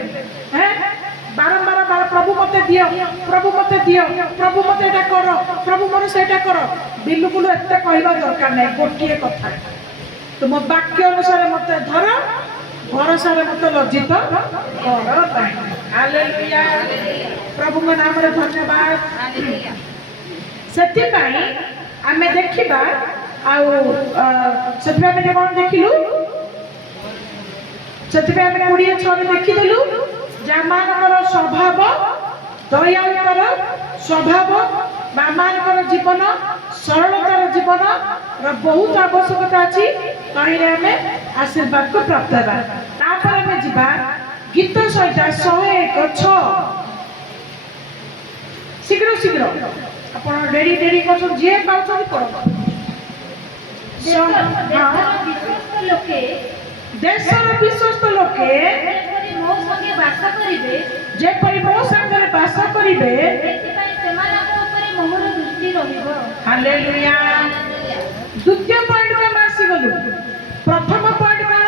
ବାରମ୍ବାର ପ୍ରଭୁ ମତେ ଦିଅ, ପ୍ରଭୁ ମତେ ଦିଅ, ପ୍ରଭୁ ମତେ ଏଇଟା କର, ପ୍ରଭୁ ମୋର ସେଇଟା କର। ବିଲକୁଲ ଏତେ କହିବା ଦରକାର ନାହିଁ। ଗୋଟିଏ କଥା, ତୁମ ବାକ୍ୟ ଅନୁସାରେ ମତେ ଧର, ଭରସାରେ ମତେ ଲଜ୍ଜିତ କର ନାହିଁ। ହାଲେଲୁୟା। ପ୍ରଭୁଙ୍କ ନାମରେ ଧନ୍ୟବାଦ। ସେଥିପାଇଁ ଆମେ ଦେଖିବା, ଆଉ ସେଥିପାଇଁ ଆମେ କଣ ଦେଖିଲୁ? ସେଥିପାଇଁ ଆମେ 20:6 ଦେଖିଦେଲୁ ଯେ ଆମମାନଙ୍କର ସ୍ୱଭାବ, ଦୟାଳୁତାର ସ୍ୱଭାବ ବା ଆମମାନଙ୍କର ଜୀବନ ସରଳତାର ଜୀବନର ବହୁତ ଆବଶ୍ୟକତା ଅଛି। ତହିଁରେ ଆମେ ଆଶୀର୍ବାଦକୁ ପ୍ରାପ୍ତ ହେବା। ତାପରେ ଆମେ ଯିବା ଗୀତ ସହିତ 101:6। ଶୀଘ୍ର ଶୀଘ୍ର ଆପଣ ଡେରି କରୁଛନ୍ତି, ଯିଏ ପାଉଛନ୍ତି ପଢନ୍ତୁ। ଦେଶର ବିଶ୍ୱସ୍ତ ଲୋକେ ଯେପରି ମୋ ସାଙ୍ଗରେ ବାସ କରିବେ, ସେମାନଙ୍କ ଉପରେ ମୋହର ଦୃଷ୍ଟି ରହିବ। ହାଲେଲୁୟା। ଦ୍ୱିତୀୟ ପଏଣ୍ଟକୁ ଆମେ ଆସିଗଲୁ। ପ୍ରଥମ ପଏଣ୍ଟ କଣ?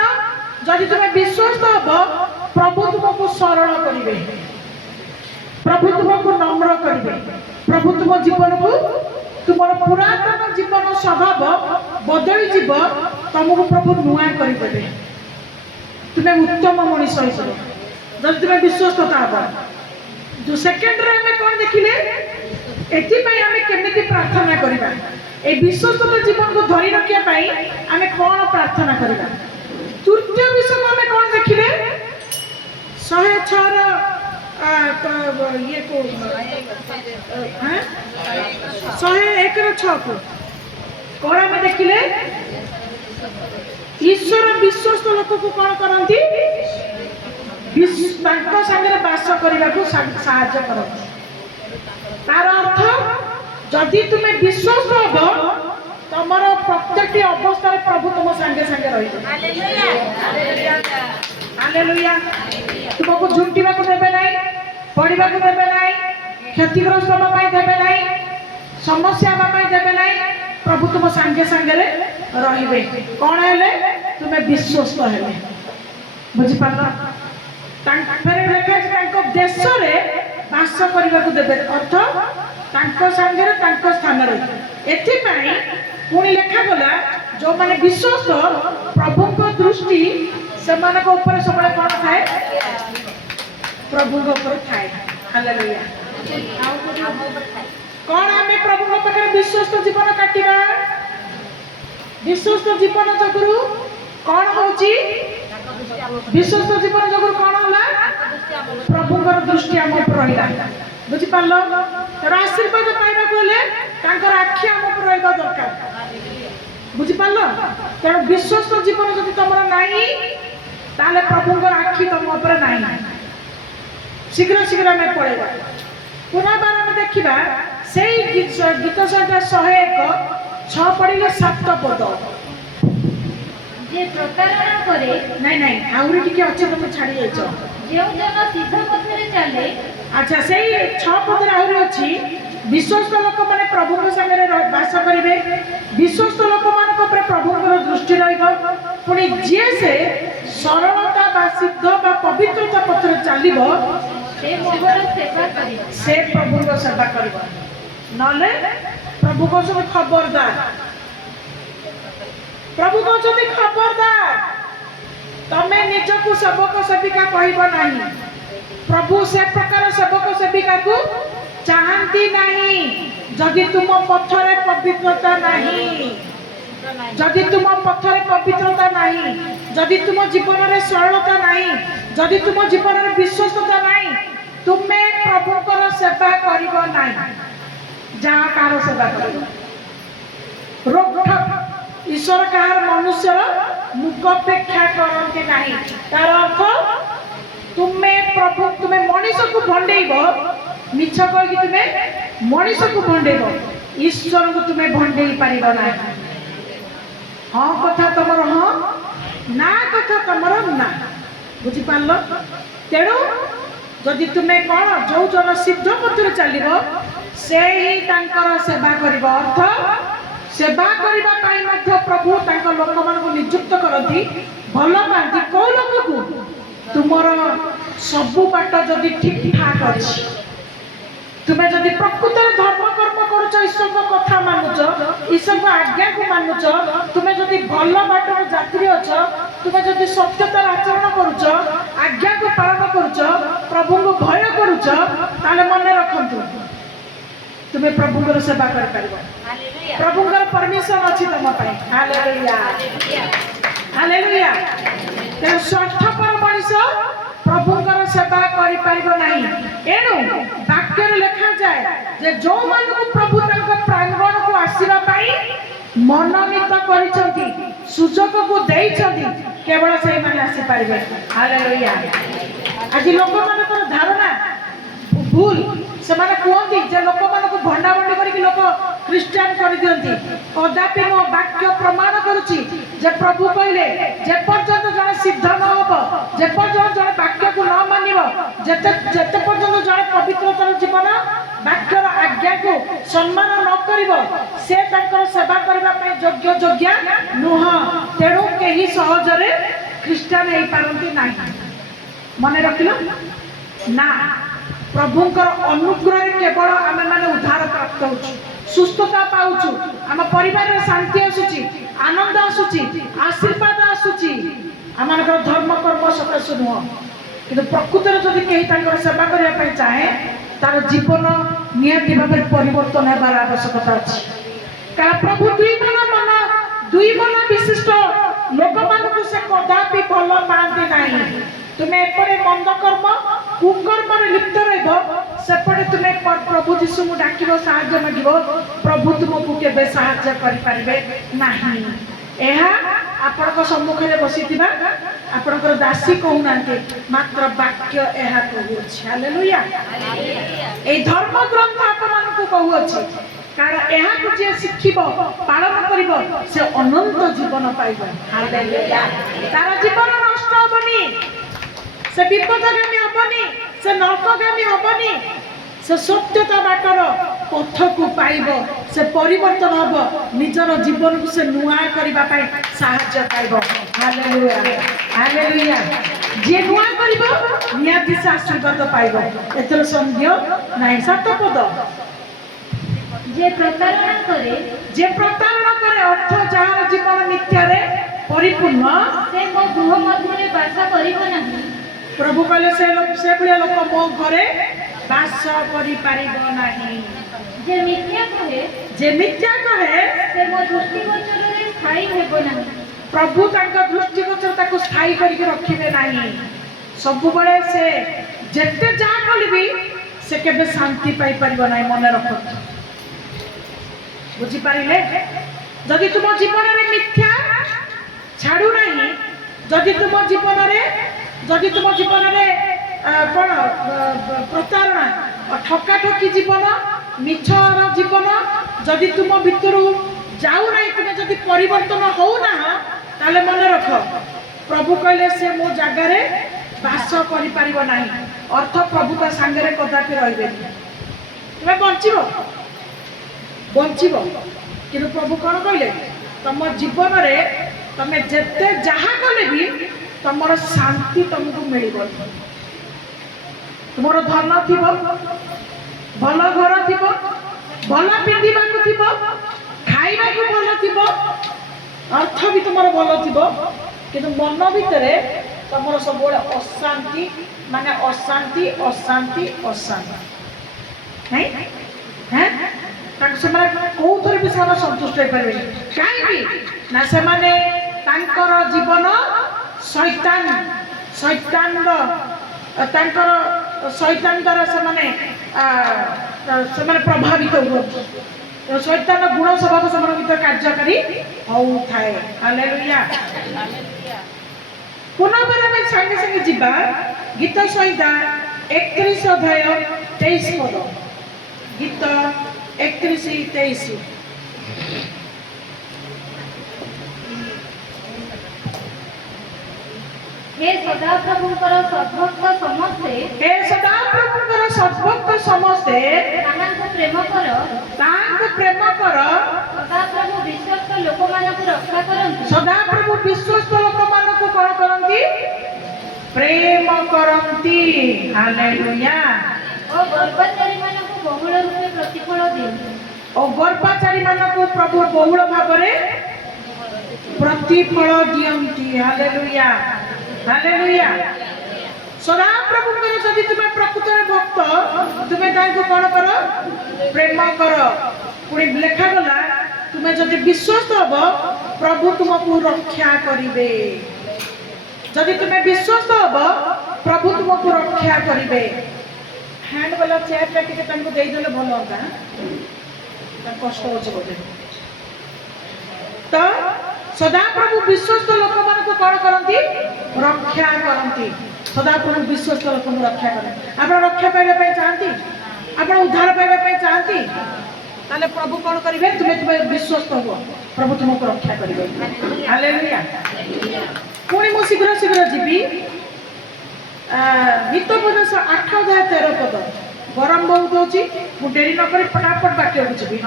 ଯଦି ତୁମେ ବିଶ୍ୱସ୍ତ ହବ, ପ୍ରଭୁ ତୁମକୁ ସରଳ କରିବେ, ପ୍ରଭୁ ତୁମକୁ ନମ୍ର କରିବେ, ପ୍ରଭୁ ତୁମ ଜୀବନକୁ, ତୁମର ପୁରାତନ ଜୀବନ ସ୍ୱଭାବ ବଦଳିଯିବ, ତମକୁ ପ୍ରଭୁ ନୂଆ କରିଦେବେ। ତୁମେ ଉତ୍ତମ ମଣିଷ ହେଇଯିବ ଯଦି ତୁମେ ବିଶ୍ୱସ୍ତତା ହବ। ସେକେଣ୍ଡରେ ଆମେ କଣ ଦେଖିଲେ? ଏଥିପାଇଁ ଆମେ କେମିତି ପ୍ରାର୍ଥନା କରିବା? এই বিশ্বস্ততা জীবনକୁ ধରି ରଖିବା ପାଇଁ ଆମେ କଣ ପ୍ରାର୍ଥନା କରିବା? ତୃତୀୟ ବିଷୟ ଆମେ କଣ ଦେଖିଲେ? 106ର ଇଏ କୁ 101:6 କଣ ଆମେ ଦେଖିଲେ? ଈଶ୍ୱର ବିଶ୍ୱସ୍ତ ଲୋକକୁ କଣ କରନ୍ତି? ତାଙ୍କ ସାଙ୍ଗରେ ବାସ କରିବାକୁ ସାହାଯ୍ୟ କରନ୍ତି। ତାର ଅର୍ଥ, ଯଦି ତୁମେ ବିଶ୍ୱସ୍ତ ହବ, ତମର ପ୍ରତ୍ୟେକଟି ଅବସ୍ଥାରେ ପ୍ରଭୁ ତୁମ ସାଙ୍ଗେ ସାଙ୍ଗେ ରହିବେ। ହାଲେଲୁୟା। ତୁମକୁ ଝୁଣ୍ଟିବାକୁ ଦେବେ ନାହିଁ, ପଢିବାକୁ ଦେବେ ନାହିଁ, କ୍ଷତିଗ୍ରସ୍ତ ହେବା ପାଇଁ ଦେବେ ନାହିଁ, ସମସ୍ୟା ହେବା ପାଇଁ ଦେବେ ନାହିଁ। ପ୍ରଭୁ ତୁମ ସାଙ୍ଗେ ସାଙ୍ଗରେ ରହିବେ। କଣ ହେଲେ? ତୁମେ ବିଶ୍ୱସ୍ତ ହେଲେ। ବୁଝିପାରିଲ? ଫେରେ ଲେଖା ଅଛି ତାଙ୍କ ଦେଶରେ ବାସ କରିବାକୁ ଦେବେ, ଅର୍ଥ ତାଙ୍କ ସାଙ୍ଗରେ ତାଙ୍କ ସ୍ଥାନରେ। ଏଥିପାଇଁ ପୁଣି ଲେଖାଗଲା, ଯୋଉମାନେ ବିଶ୍ୱସ୍ତ, ପ୍ରଭୁଙ୍କ ଦୃଷ୍ଟି ସେମାନଙ୍କ ଉପରେ ସବୁବେଳେ କଣ ଥାଏ? प्रभु थाए। हालेलुया। ଆଉ କୋଉଠି ଆମ ଉପରେ ଥାଏ। कौन आम प्रभु पाखे विश्वस्त जीवन काटिबा विश्वस्त जीवन जगु कौन होची विश्वस्त जीवन जगु कौन होला प्रभुଙ୍କର दृष्टि आम ऊपर रहिला बुझी पारलो तर आशीर्वाद पाइबा गले तांकर आखि आम ऊपर रहबा दरकार बुझी पारलो तर विश्वस्त जीवन जदि तमरा नाही ताले प्रभुଙ୍କର आखि तम ऊपर नाही शीघ्र शीघ्र में पळेबा पुनः बार में देखिबा सेई गीत संख्या 101 छ पढ़िले 7 पद जे प्रतारणा करे नहीं नहीं आउरी टिके अच्छे तुम छाड़ी जाइछ जेउ जन सिद्ध पथरे चले। अच्छा सेई 6 पद रे आउरी अछि विश्वस्त लोक माने प्रभु के संगे वास करिवे विश्वस्त लोक मान को प्रभु को दृष्टि रहइबो पुनी जे से सरलता बा सिद्ध बा पवित्रता पथरे चलिबो से मोहर सेवा करिबो से प्रभु को सेवा करिबो नले प्रभु को सब खबरदार प्रभु को जदि खबरदार तमे निजको सेवक सेविका कहब नहीं प्रभु से प्रकार सेवक सेविका को चाहती नहीं जदि तुम पथरे पवित्रता नहीं जदि तुम पथरे पवित्रता नहीं जदि तुम जीवन में सरलता नहीं जदि तुम जीवन में विश्वस्तता नहीं तुमे प्रभु को सेवा करिबो नहीं जहाँ कार सेवा कर रोकठोक ईश्वर कहार मनुष्यर मुख अपेक्षा करते नहीं तार अर्थ तुमे प्रभु तुमे मनीष को भंडेब मिछ कही तुमे मनीष को भंडेब ईश्वर को तुमे भंडे पार ना हाँ कथा तुमर हाँ ना कथा तुमर ना बुझिपार तेणु जदि तुम्हें कौन जो जन सिद्ध पथरे चलो से ही तांकर सेवा करिबो अर्थ सेवा करिबा पाई मध्य प्रभु तांकर लोक मान को नियुक्त करती भल पाती को लोक को तुमर सबु बाट जदि ठीक ठाक अछि तुम्हें जदि प्रकृत धर्म कर्म करुच ईश्वर को कथा मानुच ईश्वर को आज्ञा को मानुच तुम्हें जदि भल बाटर जात्री अछ तुम्हें जदि सत्यतार आचरण करुच आज्ञा को पालन करुच प्रभु को भय करुच ताले मन रखंतु तुम्हें प्रभु को सेवा कर परबो हालेलुया प्रभु का परमिशन अछि तुम पई हालेलुया हालेलुया ते स्वार्थपर मनुष्य प्रभु का सेवा करि परिबो नाही एनु वाक्य रे लिखा जाए जे जो मान को प्रभु तंक प्रांगण को आसीबा पाई मनोनीत करिसंती सुजोग को देइसंती केवल सही माने आसी परिबे हालेलुया आज लोक मानकर धारणा भूल से माने कहती जे लोक मान को भंडा भंडी करके लोक क्रिश्चियन कर दियंती कदापि मो वाक्य प्रमाण करूची जे प्रभु कहले जे पर्यंत जने सिद्ध न होबो जे पर्यंत जने वाक्य को न मानिबो जेते जेते पर्यंत जने पवित्रतार जीवन वाक्यर आज्ञा को सम्मान न करिबो से तांकर सेवा करबा पे योग्य नुह तेणु केही सहजरे क्रिश्चियन हे पारंती नाही मने रखिलो ना प्रभुंकर अनुग्रह केवल आम मैंने उद्धार प्राप्त हो सुस्थता पाऊचु आम परिवार में शांति आसुची आनंद आसुची आशीर्वाद आसुची आम धर्म कर्म सकाशु नुह कि प्रकृत जदि कहीं सेवा करने चाहे तार जीवन निहाती भाव परिवर्तन होबार आवश्यकता अच्छी कारण प्रभु दुई मन विशिष्ट लोक मान से कदापि भल पाती ना तुम्हें एपटे मंद कर्म कुकर्म लिप्त रपटे तुम्हें प्रभु जीशु को डाक साहाଯ୍य मांग प्रभु तुमको केवे साहाଯ୍य करें ना आपण सम्मुख में बसी आपणकर दासी कहूना मात्र वाक्य यह कहूँ हालेलुया ए धर्म ग्रंथ आप कहूँ कारण यह जी शिखिब पालन कर से अनंत जीवन पाइब हालेलुया तार जीवन नष्ट हेनी से विपदगामी हेनी से नरकगामी हेनी से सत्यता बाटर पथ को पाइब से परिवर्तन हम निजर जीवन को से नुआ करने साहाय्य पाइब हालेलुया हालेलुया जे नुआ कर निहाती से आशीर्वाद पाइब एथर संदेह नहीं 7 पद जे प्रतारणा करे अर्थ जार जीवन मिथ्या रे परिपूर्ण से मो गृह मध्य वास करिबो नाही प्रभु कहले से भलिया लोक मो घरे बास करि पारिबो नाही। जे मिथ्या कहे से मो दृष्टिगोचर रे स्थायी हेबो नाही। प्रभु तांका दृष्टिगोचर ताको स्थायी करके रखिबे नाही। सब बळे से जेते जा कलबी से केबे शांति पाई परिबो नाही। मन रखत बुझी पारिले जदि तुम जीवन रे मिथ्या छाड़ू नाही, जदि तुम जीवन रे कोन प्रतारणा ठका ठकी जीवन मिछर जीवन जदि तुम भितर जाऊ नाही, तुम जदि परिवर्तन हो ना ताले मन रख प्रभु कहले से मो जगह रे बास करि परिबो नाही। अर्थ प्रभु का संगे रे कदापि रहबे तुम बंचिबो किंतु प्रभु कौन कहले तुम जीवन रे तमे जेते जहा कले भी तुमर शांति तुमको मिलिबो। तुमर धन थिबो, भल घर थिबो, भल पिंधिबा को थिबो, खाइबा को भल थिबो, अर्थ भी तुमर भल थिबो किंतु मन भितरे तुमर सब अशांति माने अशांति अशांति अशांति नहीं हैं कौथरे भी से संतुष्ट हो पारे कहीं ना से माने तांकर जीवन शैतान द्वारा से प्रभावित हो शैतान गुण स्वभाव से भीतर कार्यकारी होए। हालेलुया। पुनः बार संगे संगे जीवा गीत संहिता 31 अध्याय 23 पद। गीत 31-23 हे सदाप्रभुଙ୍କର सद्भक्त ସମସ୍ତେ ତାହାଙ୍କୁ ପ୍ରେମ କର। ସଦାପ୍ରଭୁ ବିଶ୍ୱସ୍ତ ଲୋକମାନଙ୍କୁ ରକ୍ଷା କରନ୍ତି। ସଦାପ୍ରଭୁ ବିଶ୍ୱସ୍ତ ଲୋକମାନଙ୍କୁ କଣ କରନ୍ତି? ପ୍ରେମ କରନ୍ତି। ହାଲେଲୁୟା। ଓ ଗର୍ଭଚାରୀମାନଙ୍କୁ ବହୁଳ ରୂପେ ପ୍ରତିଫଳ ଦିଅନ୍ତି। और गर्भचारी मानक प्रभु बहुल भाव प्रतिफल दियंती। Hallelujah hallelujah. सदा प्रभु जदि तुम्हें प्रकृत भक्त तुम्हें ताको कौन कर प्रेम कर। पुणी लेखा गला तुम्हें जदि विश्वस्त हब प्रभु तुमको रक्षा करिवे। जदि तुम्हें विश्वस्त हब प्रभु तुमको रक्षा करिवे। हैंड वाला चेयर टा टिके तांको देई देले भलो होता कष्ट हो तो सदा प्रभु विश्वस्त लोक मान को कौन करती रक्षा करती। सदा प्रभु विश्वस्त लोक रक्षा करते। आप रक्षा पाइबा चाहती आप उद्धार पाइबा चाहती ताले प्रभु कौन करेंगे तुम्हें विश्वस्त हो प्रभु तुमको रक्षा करेंगे। हालेलुया। पुणी मु शीघ्र शीघ्र जीवी हितोपदेश 8-13 पद। गरम बहुत होची मु डेरी न करी फटाफट बाकी हो जीवी।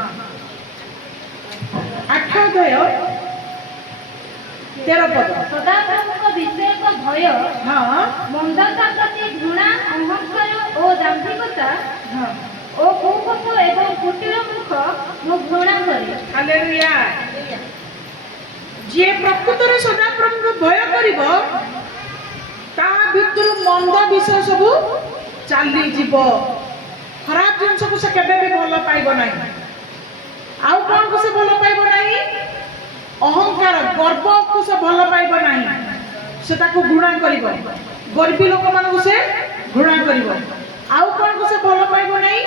8-13 पद। सदाप्रभुଙ୍କ विषयक भय ମନ୍ଦତା ପ୍ରତି ଘୃଣା ଅହଂକାର ଓ ଦାମ୍ଭିକତା ଓ କୁପଥ ଏବଂ କୁଟିଳ ମୁଖ ମୁଁ ଘୃଣା କରେ। ହାଲେଲୁୟା। जे प्रकृत रे सदाप्रभुଙ୍କୁ भय करिवो ता भितर मंद विषय सब चाली जीवो। खराब जिनस को से केबे भी भल पाइबो नाही। आउ कोन को से भल पाइबो नाही? अहंकार गर्व को से भल पाइबो नाही। से ताको घृणा करिवो। गर्वी लोक मान को से घृणा करिवो। आउ कोन को से भल पाइबो नाही?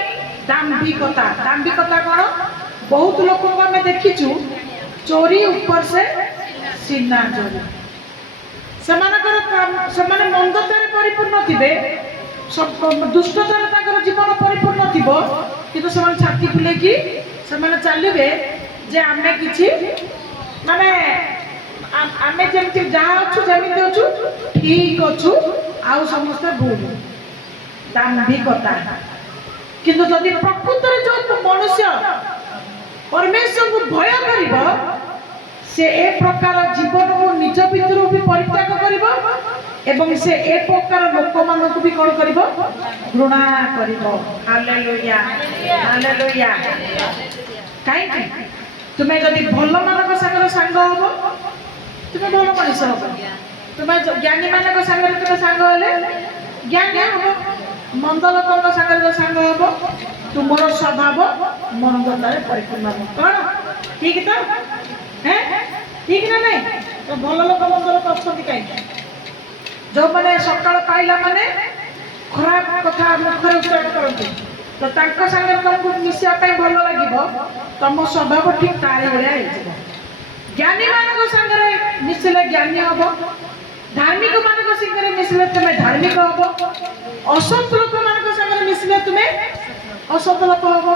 दाम्भिकता। दाम्भिकता कोन? बहुत लोक को हमें देखिछु चोरी ऊपर से सीना चोरी। सेमाने मंदतारे परिपूर्ण थिबे सब दुष्टतारे ताकर जीवन परिपूर्ण थिबो किंतु सेमाने छाती फुले कि सेमाने चलिबे जे आमे किछि माने आमे जेमति जहा अछु जेमिति अछु ठीक अछु आउ समस्त भूल दाम्भिकता। किंतु जदि प्रकृत रे जो मनुष्य परमेश्वर को भय करिबो से ए प्रकार जीवन को निज भीतर भी परित्याग करिबो एवं से ए प्रकार लोक मान को भी कौन करिबो घृणा करिबो। Hallelujah hallelujah. काई तुम्हें जदि भल मानक संग हबो तुम्हें भल मनुष्य हबो। तुम ज्ञानी मान सागर तुम सांग हेले ज्ञानी हम मंद लोक सागर सांग हम तुम स्वभाव मंदतार परिपूर्ण हम कौन ठीक तो हैं ठीक ना नहीं तो भल लोक मंद लोक अच्छा कहीं जो मैंने सकाल पाइला माने खराब कथा मुखर उच्चारण करते तो तांको संगे तुमको मिसिया ପାଇଁ ଭଲ ଲାଗିବ ତମ स्वभाव ठीक तारी भलिया ହେଇଯିବ ज्ञानी मानक संगे मिसिले ज्ञानी हबो धार्मिक मानक संगे मिसिले तुमे धार्मिक हबो असत लोक मानक संगे मिसिले तुमे असत लोक हबो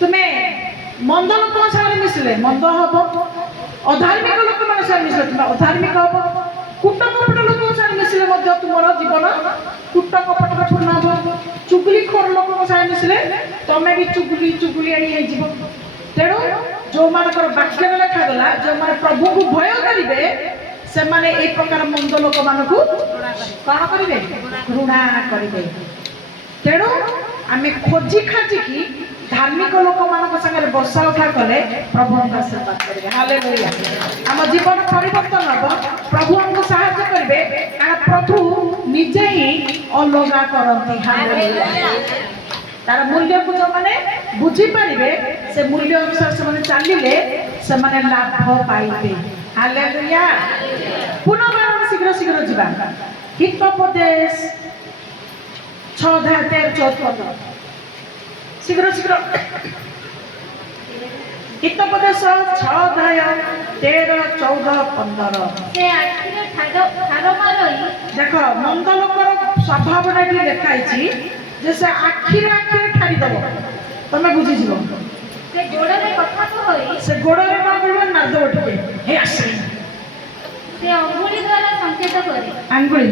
तुमे मंद लोक संगे मिसिले मंद हबो अधार्मिक लोक मानक संगे मिसिले तुमे अधार्मिक हबो कुट कपट लोक संगे मिसिले मध्य तुमर जीवन कुट कपट पूर्ण हबो चुगली खोर लोक संगे मिसिले तमे भी चुगली आनी हे जीव तेणु जो मानकर वाक्य लेखा गला जो माने प्रभु को भय करिवे से माने ए प्रकार मंद लोक मानकु कोन करिवे घृणा करिवे तेणु आमे खोजी खाजी की धार्मिक लोक मानक संगे बसा उठा कले प्रभु हमका आशीर्वाद करिवे हालेलुया हम जीवन परिवर्तन हबो प्रभु हमको सहायता करिवे कारण प्रभु निजे ही अलगा करंती हालेलुया तार मूल्य को जो माने बुझी पारिबे से मूल्य अनुसार से माने चलिले से माने लाभ पाइबे हालेलुया पुनः बार शीघ्र शीघ्र जीवा हितोपदेश 6:13-14 शीघ्र शीघ्र हितोपदेश 6:13-14-15 से आखिर ठारो मारई देखो मंद लोकर स्वभाव रे देखाई छी जैसे आखिरे आखिरे ठारी दबो तमे बुझी जीवो से गोड़रे कथा कहई से गोड़रे का करबो ना दो उठके हे आसे से अंगुली द्वारा संकेत करे अंगुली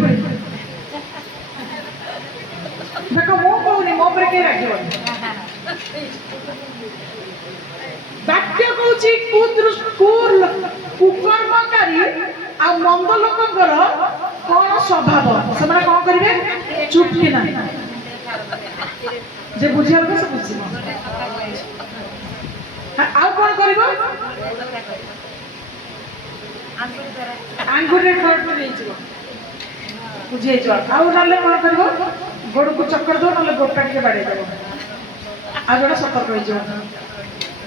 देखो मो कहूनी मो पर के राखिबो वाक्य कहूची कुकर्मकारी आ मंद लोकଙ୍କର कोन स्वभाव ସେମାନେ कोन करिवे चुप कि ना जे बुझिया लोक से बुझिबो आ कोन करबो आंगुरे खर्च देइछो बुझिए जो आ नले कोन करबो गोड़ को चक्कर दो नले गोटा के बाडे देबो आ जोडा सतर्क होई जो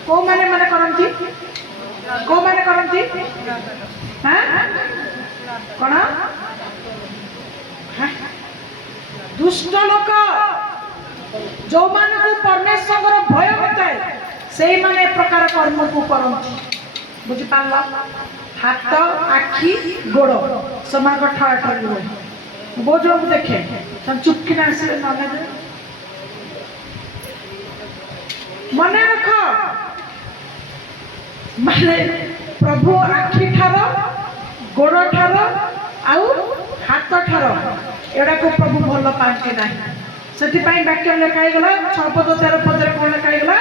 को माने माने करंती हां कोन दुष्ट लोक जो मान को परमेश्वर भय होताए से माने प्रकार कर्म को करंती बुझी पाला हाथ आखि गोड़ समान को ठा ठगी हो बहुत लोग देखे सब चुप किना से नले मने रख माने प्रभु आखि ठार गोड़ ठार आउ हाथ ठार एडा को प्रभु भल पांती नाही सेति पई वाक्य लेखाई गला 6:13 कोन लेखाई गला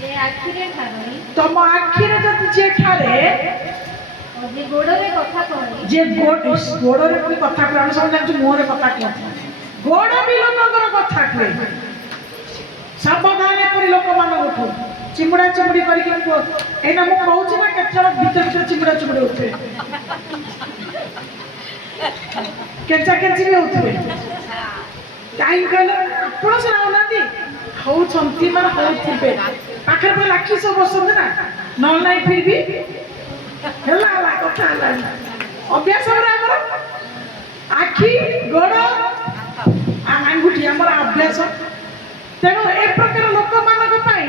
जे आखिरे ठारई तम आखिरे जति जे ठारे जे गोड़रे कथा कहई जे गोड़रे कोई कथा कहन सब जान मोरे कथा कहन गोड़ भी लोकंकर कथा कहे सावधान पर लोक मान उठो चिमुड़ा चिमुड़ी करके एना मु कहूची ना केचन भीतर चिमुड़ा चिमुड़ी उठे केचा केची भी उठे काई कहले आपण से आउनाती हौ छंती माने हौ थिबे पाखर पे लाखी सब बसंत ना न नाही फिर भी हेला ला कथा ला अभ्यास रे हमर आखी गोड़ आंगुठी हमर अभ्यास तेणु ए प्रकार लोक मानक पाई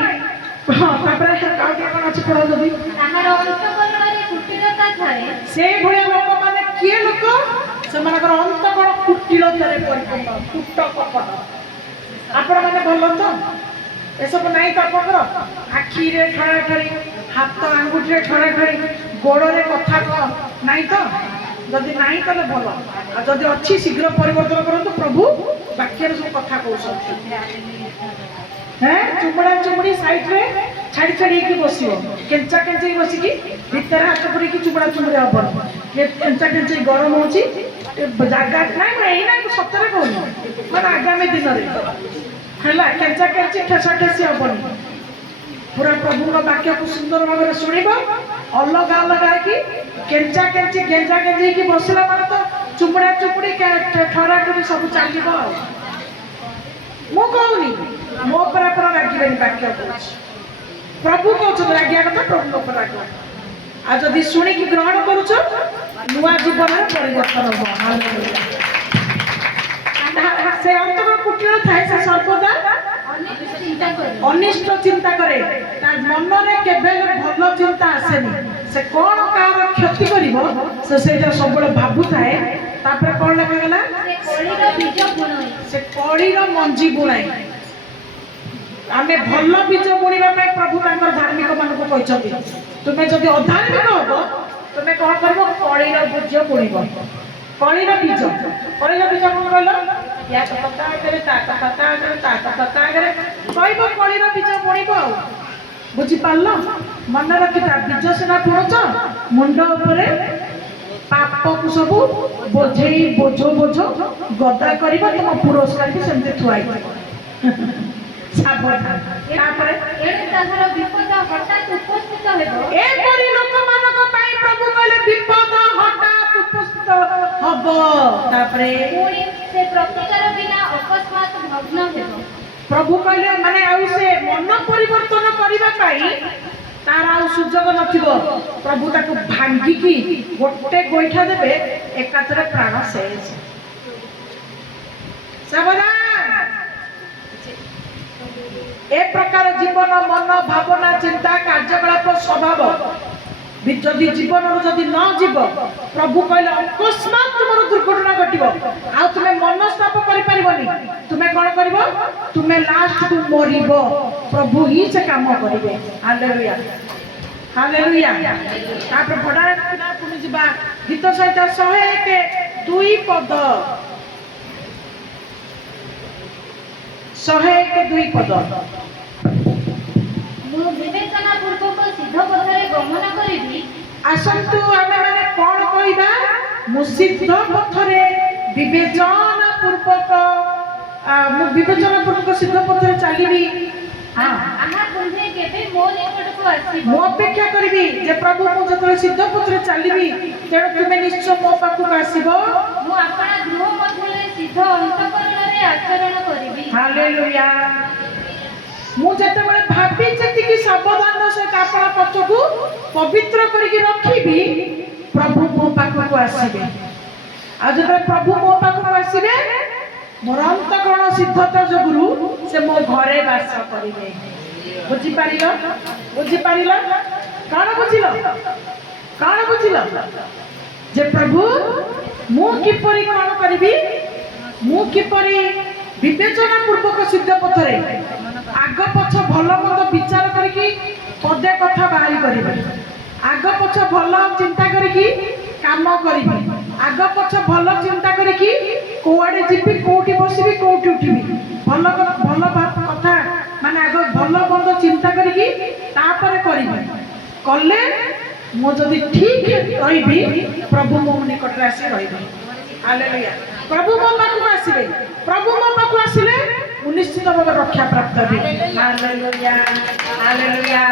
हां तापर काउटी कोन अछि पढो जदी ताहार अंतकरणरे कुटिलता थाए से भलिया लोक माने किए लोक से मानकर अंतकरण कुटिलतारे परिपूर्ण कुट कपट आपण माने भलो तो ए सब नाही तो आपकर आखी रे ठड़ा ठड़ी हाथ आंगुठी रे ठड़ा ठड़ी गोड़ रे कथा को नाही तो जदि नाही तले भलो आ जदि अछि शीघ्र परिवर्तन करतो प्रभु वाक्य रे सब कथा कहउछ हैं चुमड़ा चुमड़ी साइड रे छाड़ी छाड़ी की बसियो केंचा केंचा बसी की भीतर हाथ पड़ी की चुमड़ा चुमड़ी हबन ये केंचा केंचा गरम होची जागा नाही नाही ना सतरे कहू मन आगामी दिन रे हला केंचा केंची ठेसा ठेसी हबन पूरा प्रभु का वाक्य को सुंदर भाव रे सुनिबो अलग अलग कि केंचा केंची गेंजा गेंजी की बसला माने तो चुपड़ा चुपड़ी ठरा ठरी सब चलो मु कहूनी मो पर रागिबेनी वाक्य कह प्रभु कहते रागिया कथा प्रभु पर राग आ जदि शुणिकी ग्रहण करुच नुआ जीवन परिवर्तन हम से अंतर कुटिल थाए से सर्वदा अनिष्ट चिंता करे मन में केवे भल चिंता आसेनी से कौन कार क्षति करिवो सेटा सब भाबु थाए तापर कौन लगा गला से कड़ीर मंजी बुणाई आमे भल बीज बुणिबा पे प्रभु तांकर धार्मिक मानक कहछथि तुमे जदि अधार्मिक होबो तुमे कौन करबो कड़ीर बीज बुणिबो कड़ीर बीज कौन कहलो या कथा करे ता कथा करे कहबो कड़ीर बीज बुणिबो बुझी पारलो मन रखिता बीज सेना बुणुच मुंड उपरे पाप को सब बोझे बोझो बोझो गदा करिबो तुम पुरस्कार भी सेमते थुआई सावधान तापर एणे ताहार विपद हठात उपस्थित हेबो ए परि लोक मानक पई प्रभु कहले विपद हठात उपस्थित हबो तापर पुणी से प्रतिकार बिना अकस्मात भग्न हेबो प्रभु कहले माने आउ से मन परिवर्तन करिबा पई तार आउ सुजोग नथिबो प्रभु ताको भांगी की गोटे गोइठा देबे एकाथरे प्राण शेष सावधान ए प्रकार जीवन मन भावना चिंता कार्यकलाप स्वभाव जदि जीवन जदि न जीव प्रभु कहले अकस्मात तुम दुर्घटना घटिव आ तुमे मनस्ताप करि परिबनी तुमे कोन करिवो तुमे लास्ट को मरिबो प्रभु ही से काम करिवे हालेलुया हालेलुया तापर भडा पुनि जिबा गीत संहिता 101 2 पद 101 2 पद मु विवेचना पूर्वक सिद्ध पथरे गमन करिबी आसंतु आमे माने कोन कहिबा मु सिद्ध पथरे विवेचना पूर्वक सिद्ध पथरे चलीबी हां आहा पुंजे केबे मो निकट को आसी मो अपेक्षा करबी जे प्रभु मु जतले सिद्ध पथरे चलीबी तेणु तुमे निश्चय मो पाखु आसीबो मु आपणा गृह मध्यले सिद्ध अंतःकरण रे आचरण करिबी हालेलुया मु जते बळे भाबी जति की सावधान से आपन पछकु पवित्र करके रखिबी प्रभु मो पाखु आसीबे आ जते प्रभु मो पाखु आसीबे मोर अंतःकरण सिद्धता जगुरु से मो घरे वास करिवे बुझी पारिलो काण बुझिलो जे प्रभु मु किपरि कोन करबी मु किपरि विवेचना पूर्वक सिद्ध पथरे आग पछ भल मंद विचार करके पदे कथा बाहरी करिवे आग पछ भल चिंता करके काम करिवे आग पछ भल चिंता करके कोआडे जिबी कोठी बसिबी कोठी उठिबी भल कथा माने आग भल मंद चिंता करके तापर करिवे कले मो जदि ठीक रहिबी प्रभु मो निकट आसी रहिबी हालेलुया प्रभु मो पाखु आसीबे प्रभु मो पाखु आसीले निश्चित भाव रक्षा प्राप्त हे हालेलुया हालेलुया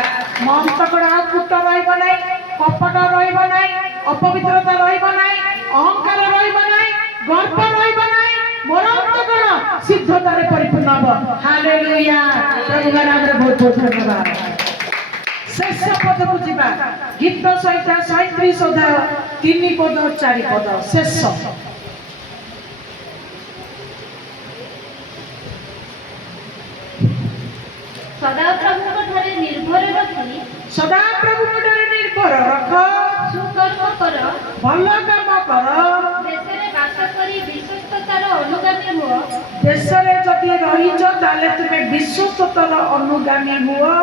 मन तकड़ा कुट रहइबो नै कपट रहइबो नै अपवित्रता रहइबो नै अहंकार रहइबो नै गर्व रहइबो नै मोर अंतकरण सिद्धतारे परिपूर्ण हो हालेलुया प्रभु का नाम रे बहुत बहुत धन्यवाद शेष पद को जीवा गीत संहिता 37 अध्याय 3 पद 4 पद शेष सदा प्रभु ठारे निर्भर रखी सदा प्रभु ठारे निर्भर रख सुकर्म कर भल काम कर देशरे बास करी विश्वस्ततार अनुगामी हुओ देशरे जदि रहिछ ताले तुमे विश्वस्ततार अनुगामी हुओ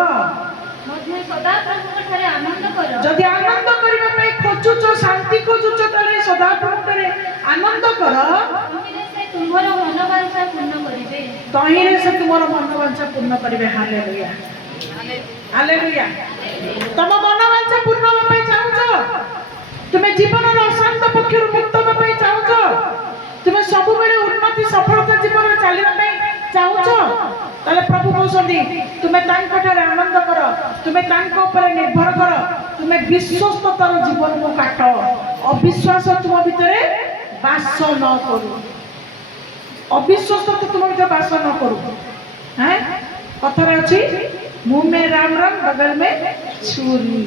मध्य सदा प्रभु ठारे आनंद कर जदि आनंद करिबा पई खोजुछ शांति खोजुछ ताले सदा प्रभु ठारे आनंद कर तुम्हारा मनोवांछा पूर्ण करिवे तहिरे से तुम्हारा मनोवांछा पूर्ण करिवे हालेलुया हालेलुया तम मनोवांछा पूर्ण होबे चाहूछ तुमे जीवन रो अशांत पक्षर मुक्त होबे चाहूछ तुमे सब बेले उन्नति सफलता जीवन चलिबा पई चाहूच ताले प्रभु कहते तुम्हें ठारे आनंद कर, तुम्हें निर्भर कर, तुम्हें विश्वस्ततार जीवन को काट, अविश्वास तुम भितर बास न करू, अविश्वास तुम भीतर बास न करू। हैं कथार अच्छी मुंह में राम राम बगल में छुरी,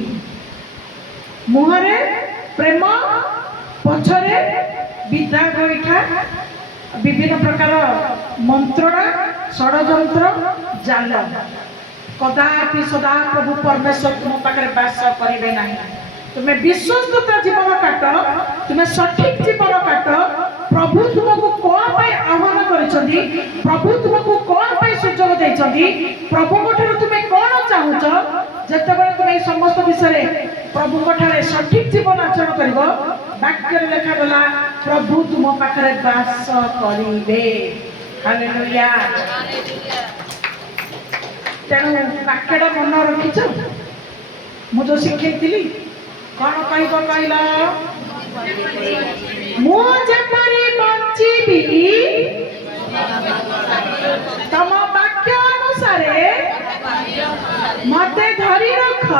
मुहरे प्रेम पछरे विद्या गोईठा विभिन्न प्रकार मंत्रणा षड्यंत्र जाल, कदापि सदा प्रभु परमेश्वर तुम पाखे बास करेंगे ना। तुम्हें विश्वस्तता जीवन काट, तुम्हें सठिक जीवन काट, प्रभु तुमको कौन पाई आह्वान करिसंती, प्रभु तुमको कौन पाई सुजोग देइसंती, प्रभु ठारे तुम्हें कौन चाहूच, जेतेबेले तुम्हें समस्त विषय प्रभु ठारे सठिक जीवन आचरण करिवो, वाक्य लिखा गला प्रभु तुम पाखे बास करिवे। हालेलुया। तेणु वाक्यटा मन रखिछ, मु जो शिखैली कौन कह कहल मुझे बंचीबी तम वाक्य अनुसार मते धरी रख,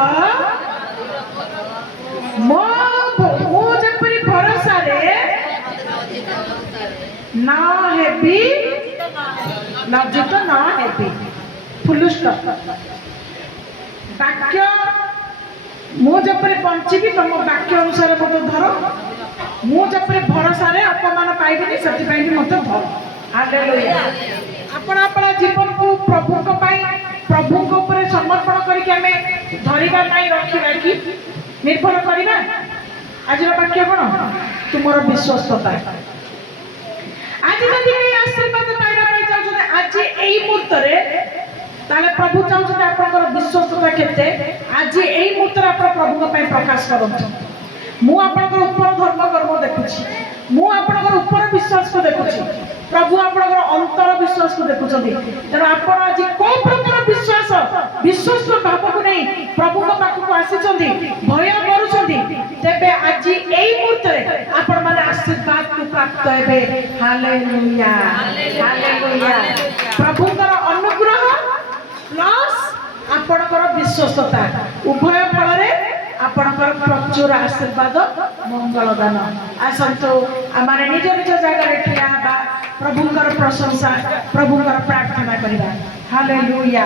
मुझे भरोसा न हेबी लज्जित न हेबी। Full stop. वाक्य मुझे बंचीबी तुम वाक्य अनुसार मत धर, मुझे भरोसा अपमान पाइबी से मत धर। हालेलुया। आपण अपना जीवन को प्रभु प्रभु समर्पण करके धरवा रखा कि निर्भर करवा। आज वाक्य कौन तुम विश्वस्तता। आज जब आशीर्वाद पाइबा चाहते आज यही मुहूर्त ताले प्रभु चाहते आप विश्वस्तता केते आज यही मुहूर्त आप प्रभु प्रकाश करते। मु आपणकर ऊपर धर्म कर्म देखुची, मु आपणकर ऊपर विश्वास को देखुची, प्रभु आपणकर अंतर विश्वास को देखुछंती। तेणु आपण आज को प्रकार विश्वास विश्वस्त भाव को नहीं प्रभु को पाखु को आसीचंती, भय करूछंती, तेबे आज एई मुहूर्त रे आपण माने आशीर्वाद को प्राप्त हेबे। हालेलुया। हालेलुया। प्रभुकर अनुग्रह प्लस आपणकर विश्वस्तता उभय फल रे आपणकर प्रचुर आशीर्वाद मंगल दान। आसंतो आमारे निज निज जगह ठिया प्रभुकर प्रशंसा प्रभुकर प्रार्थना करिबा। हालेलुया।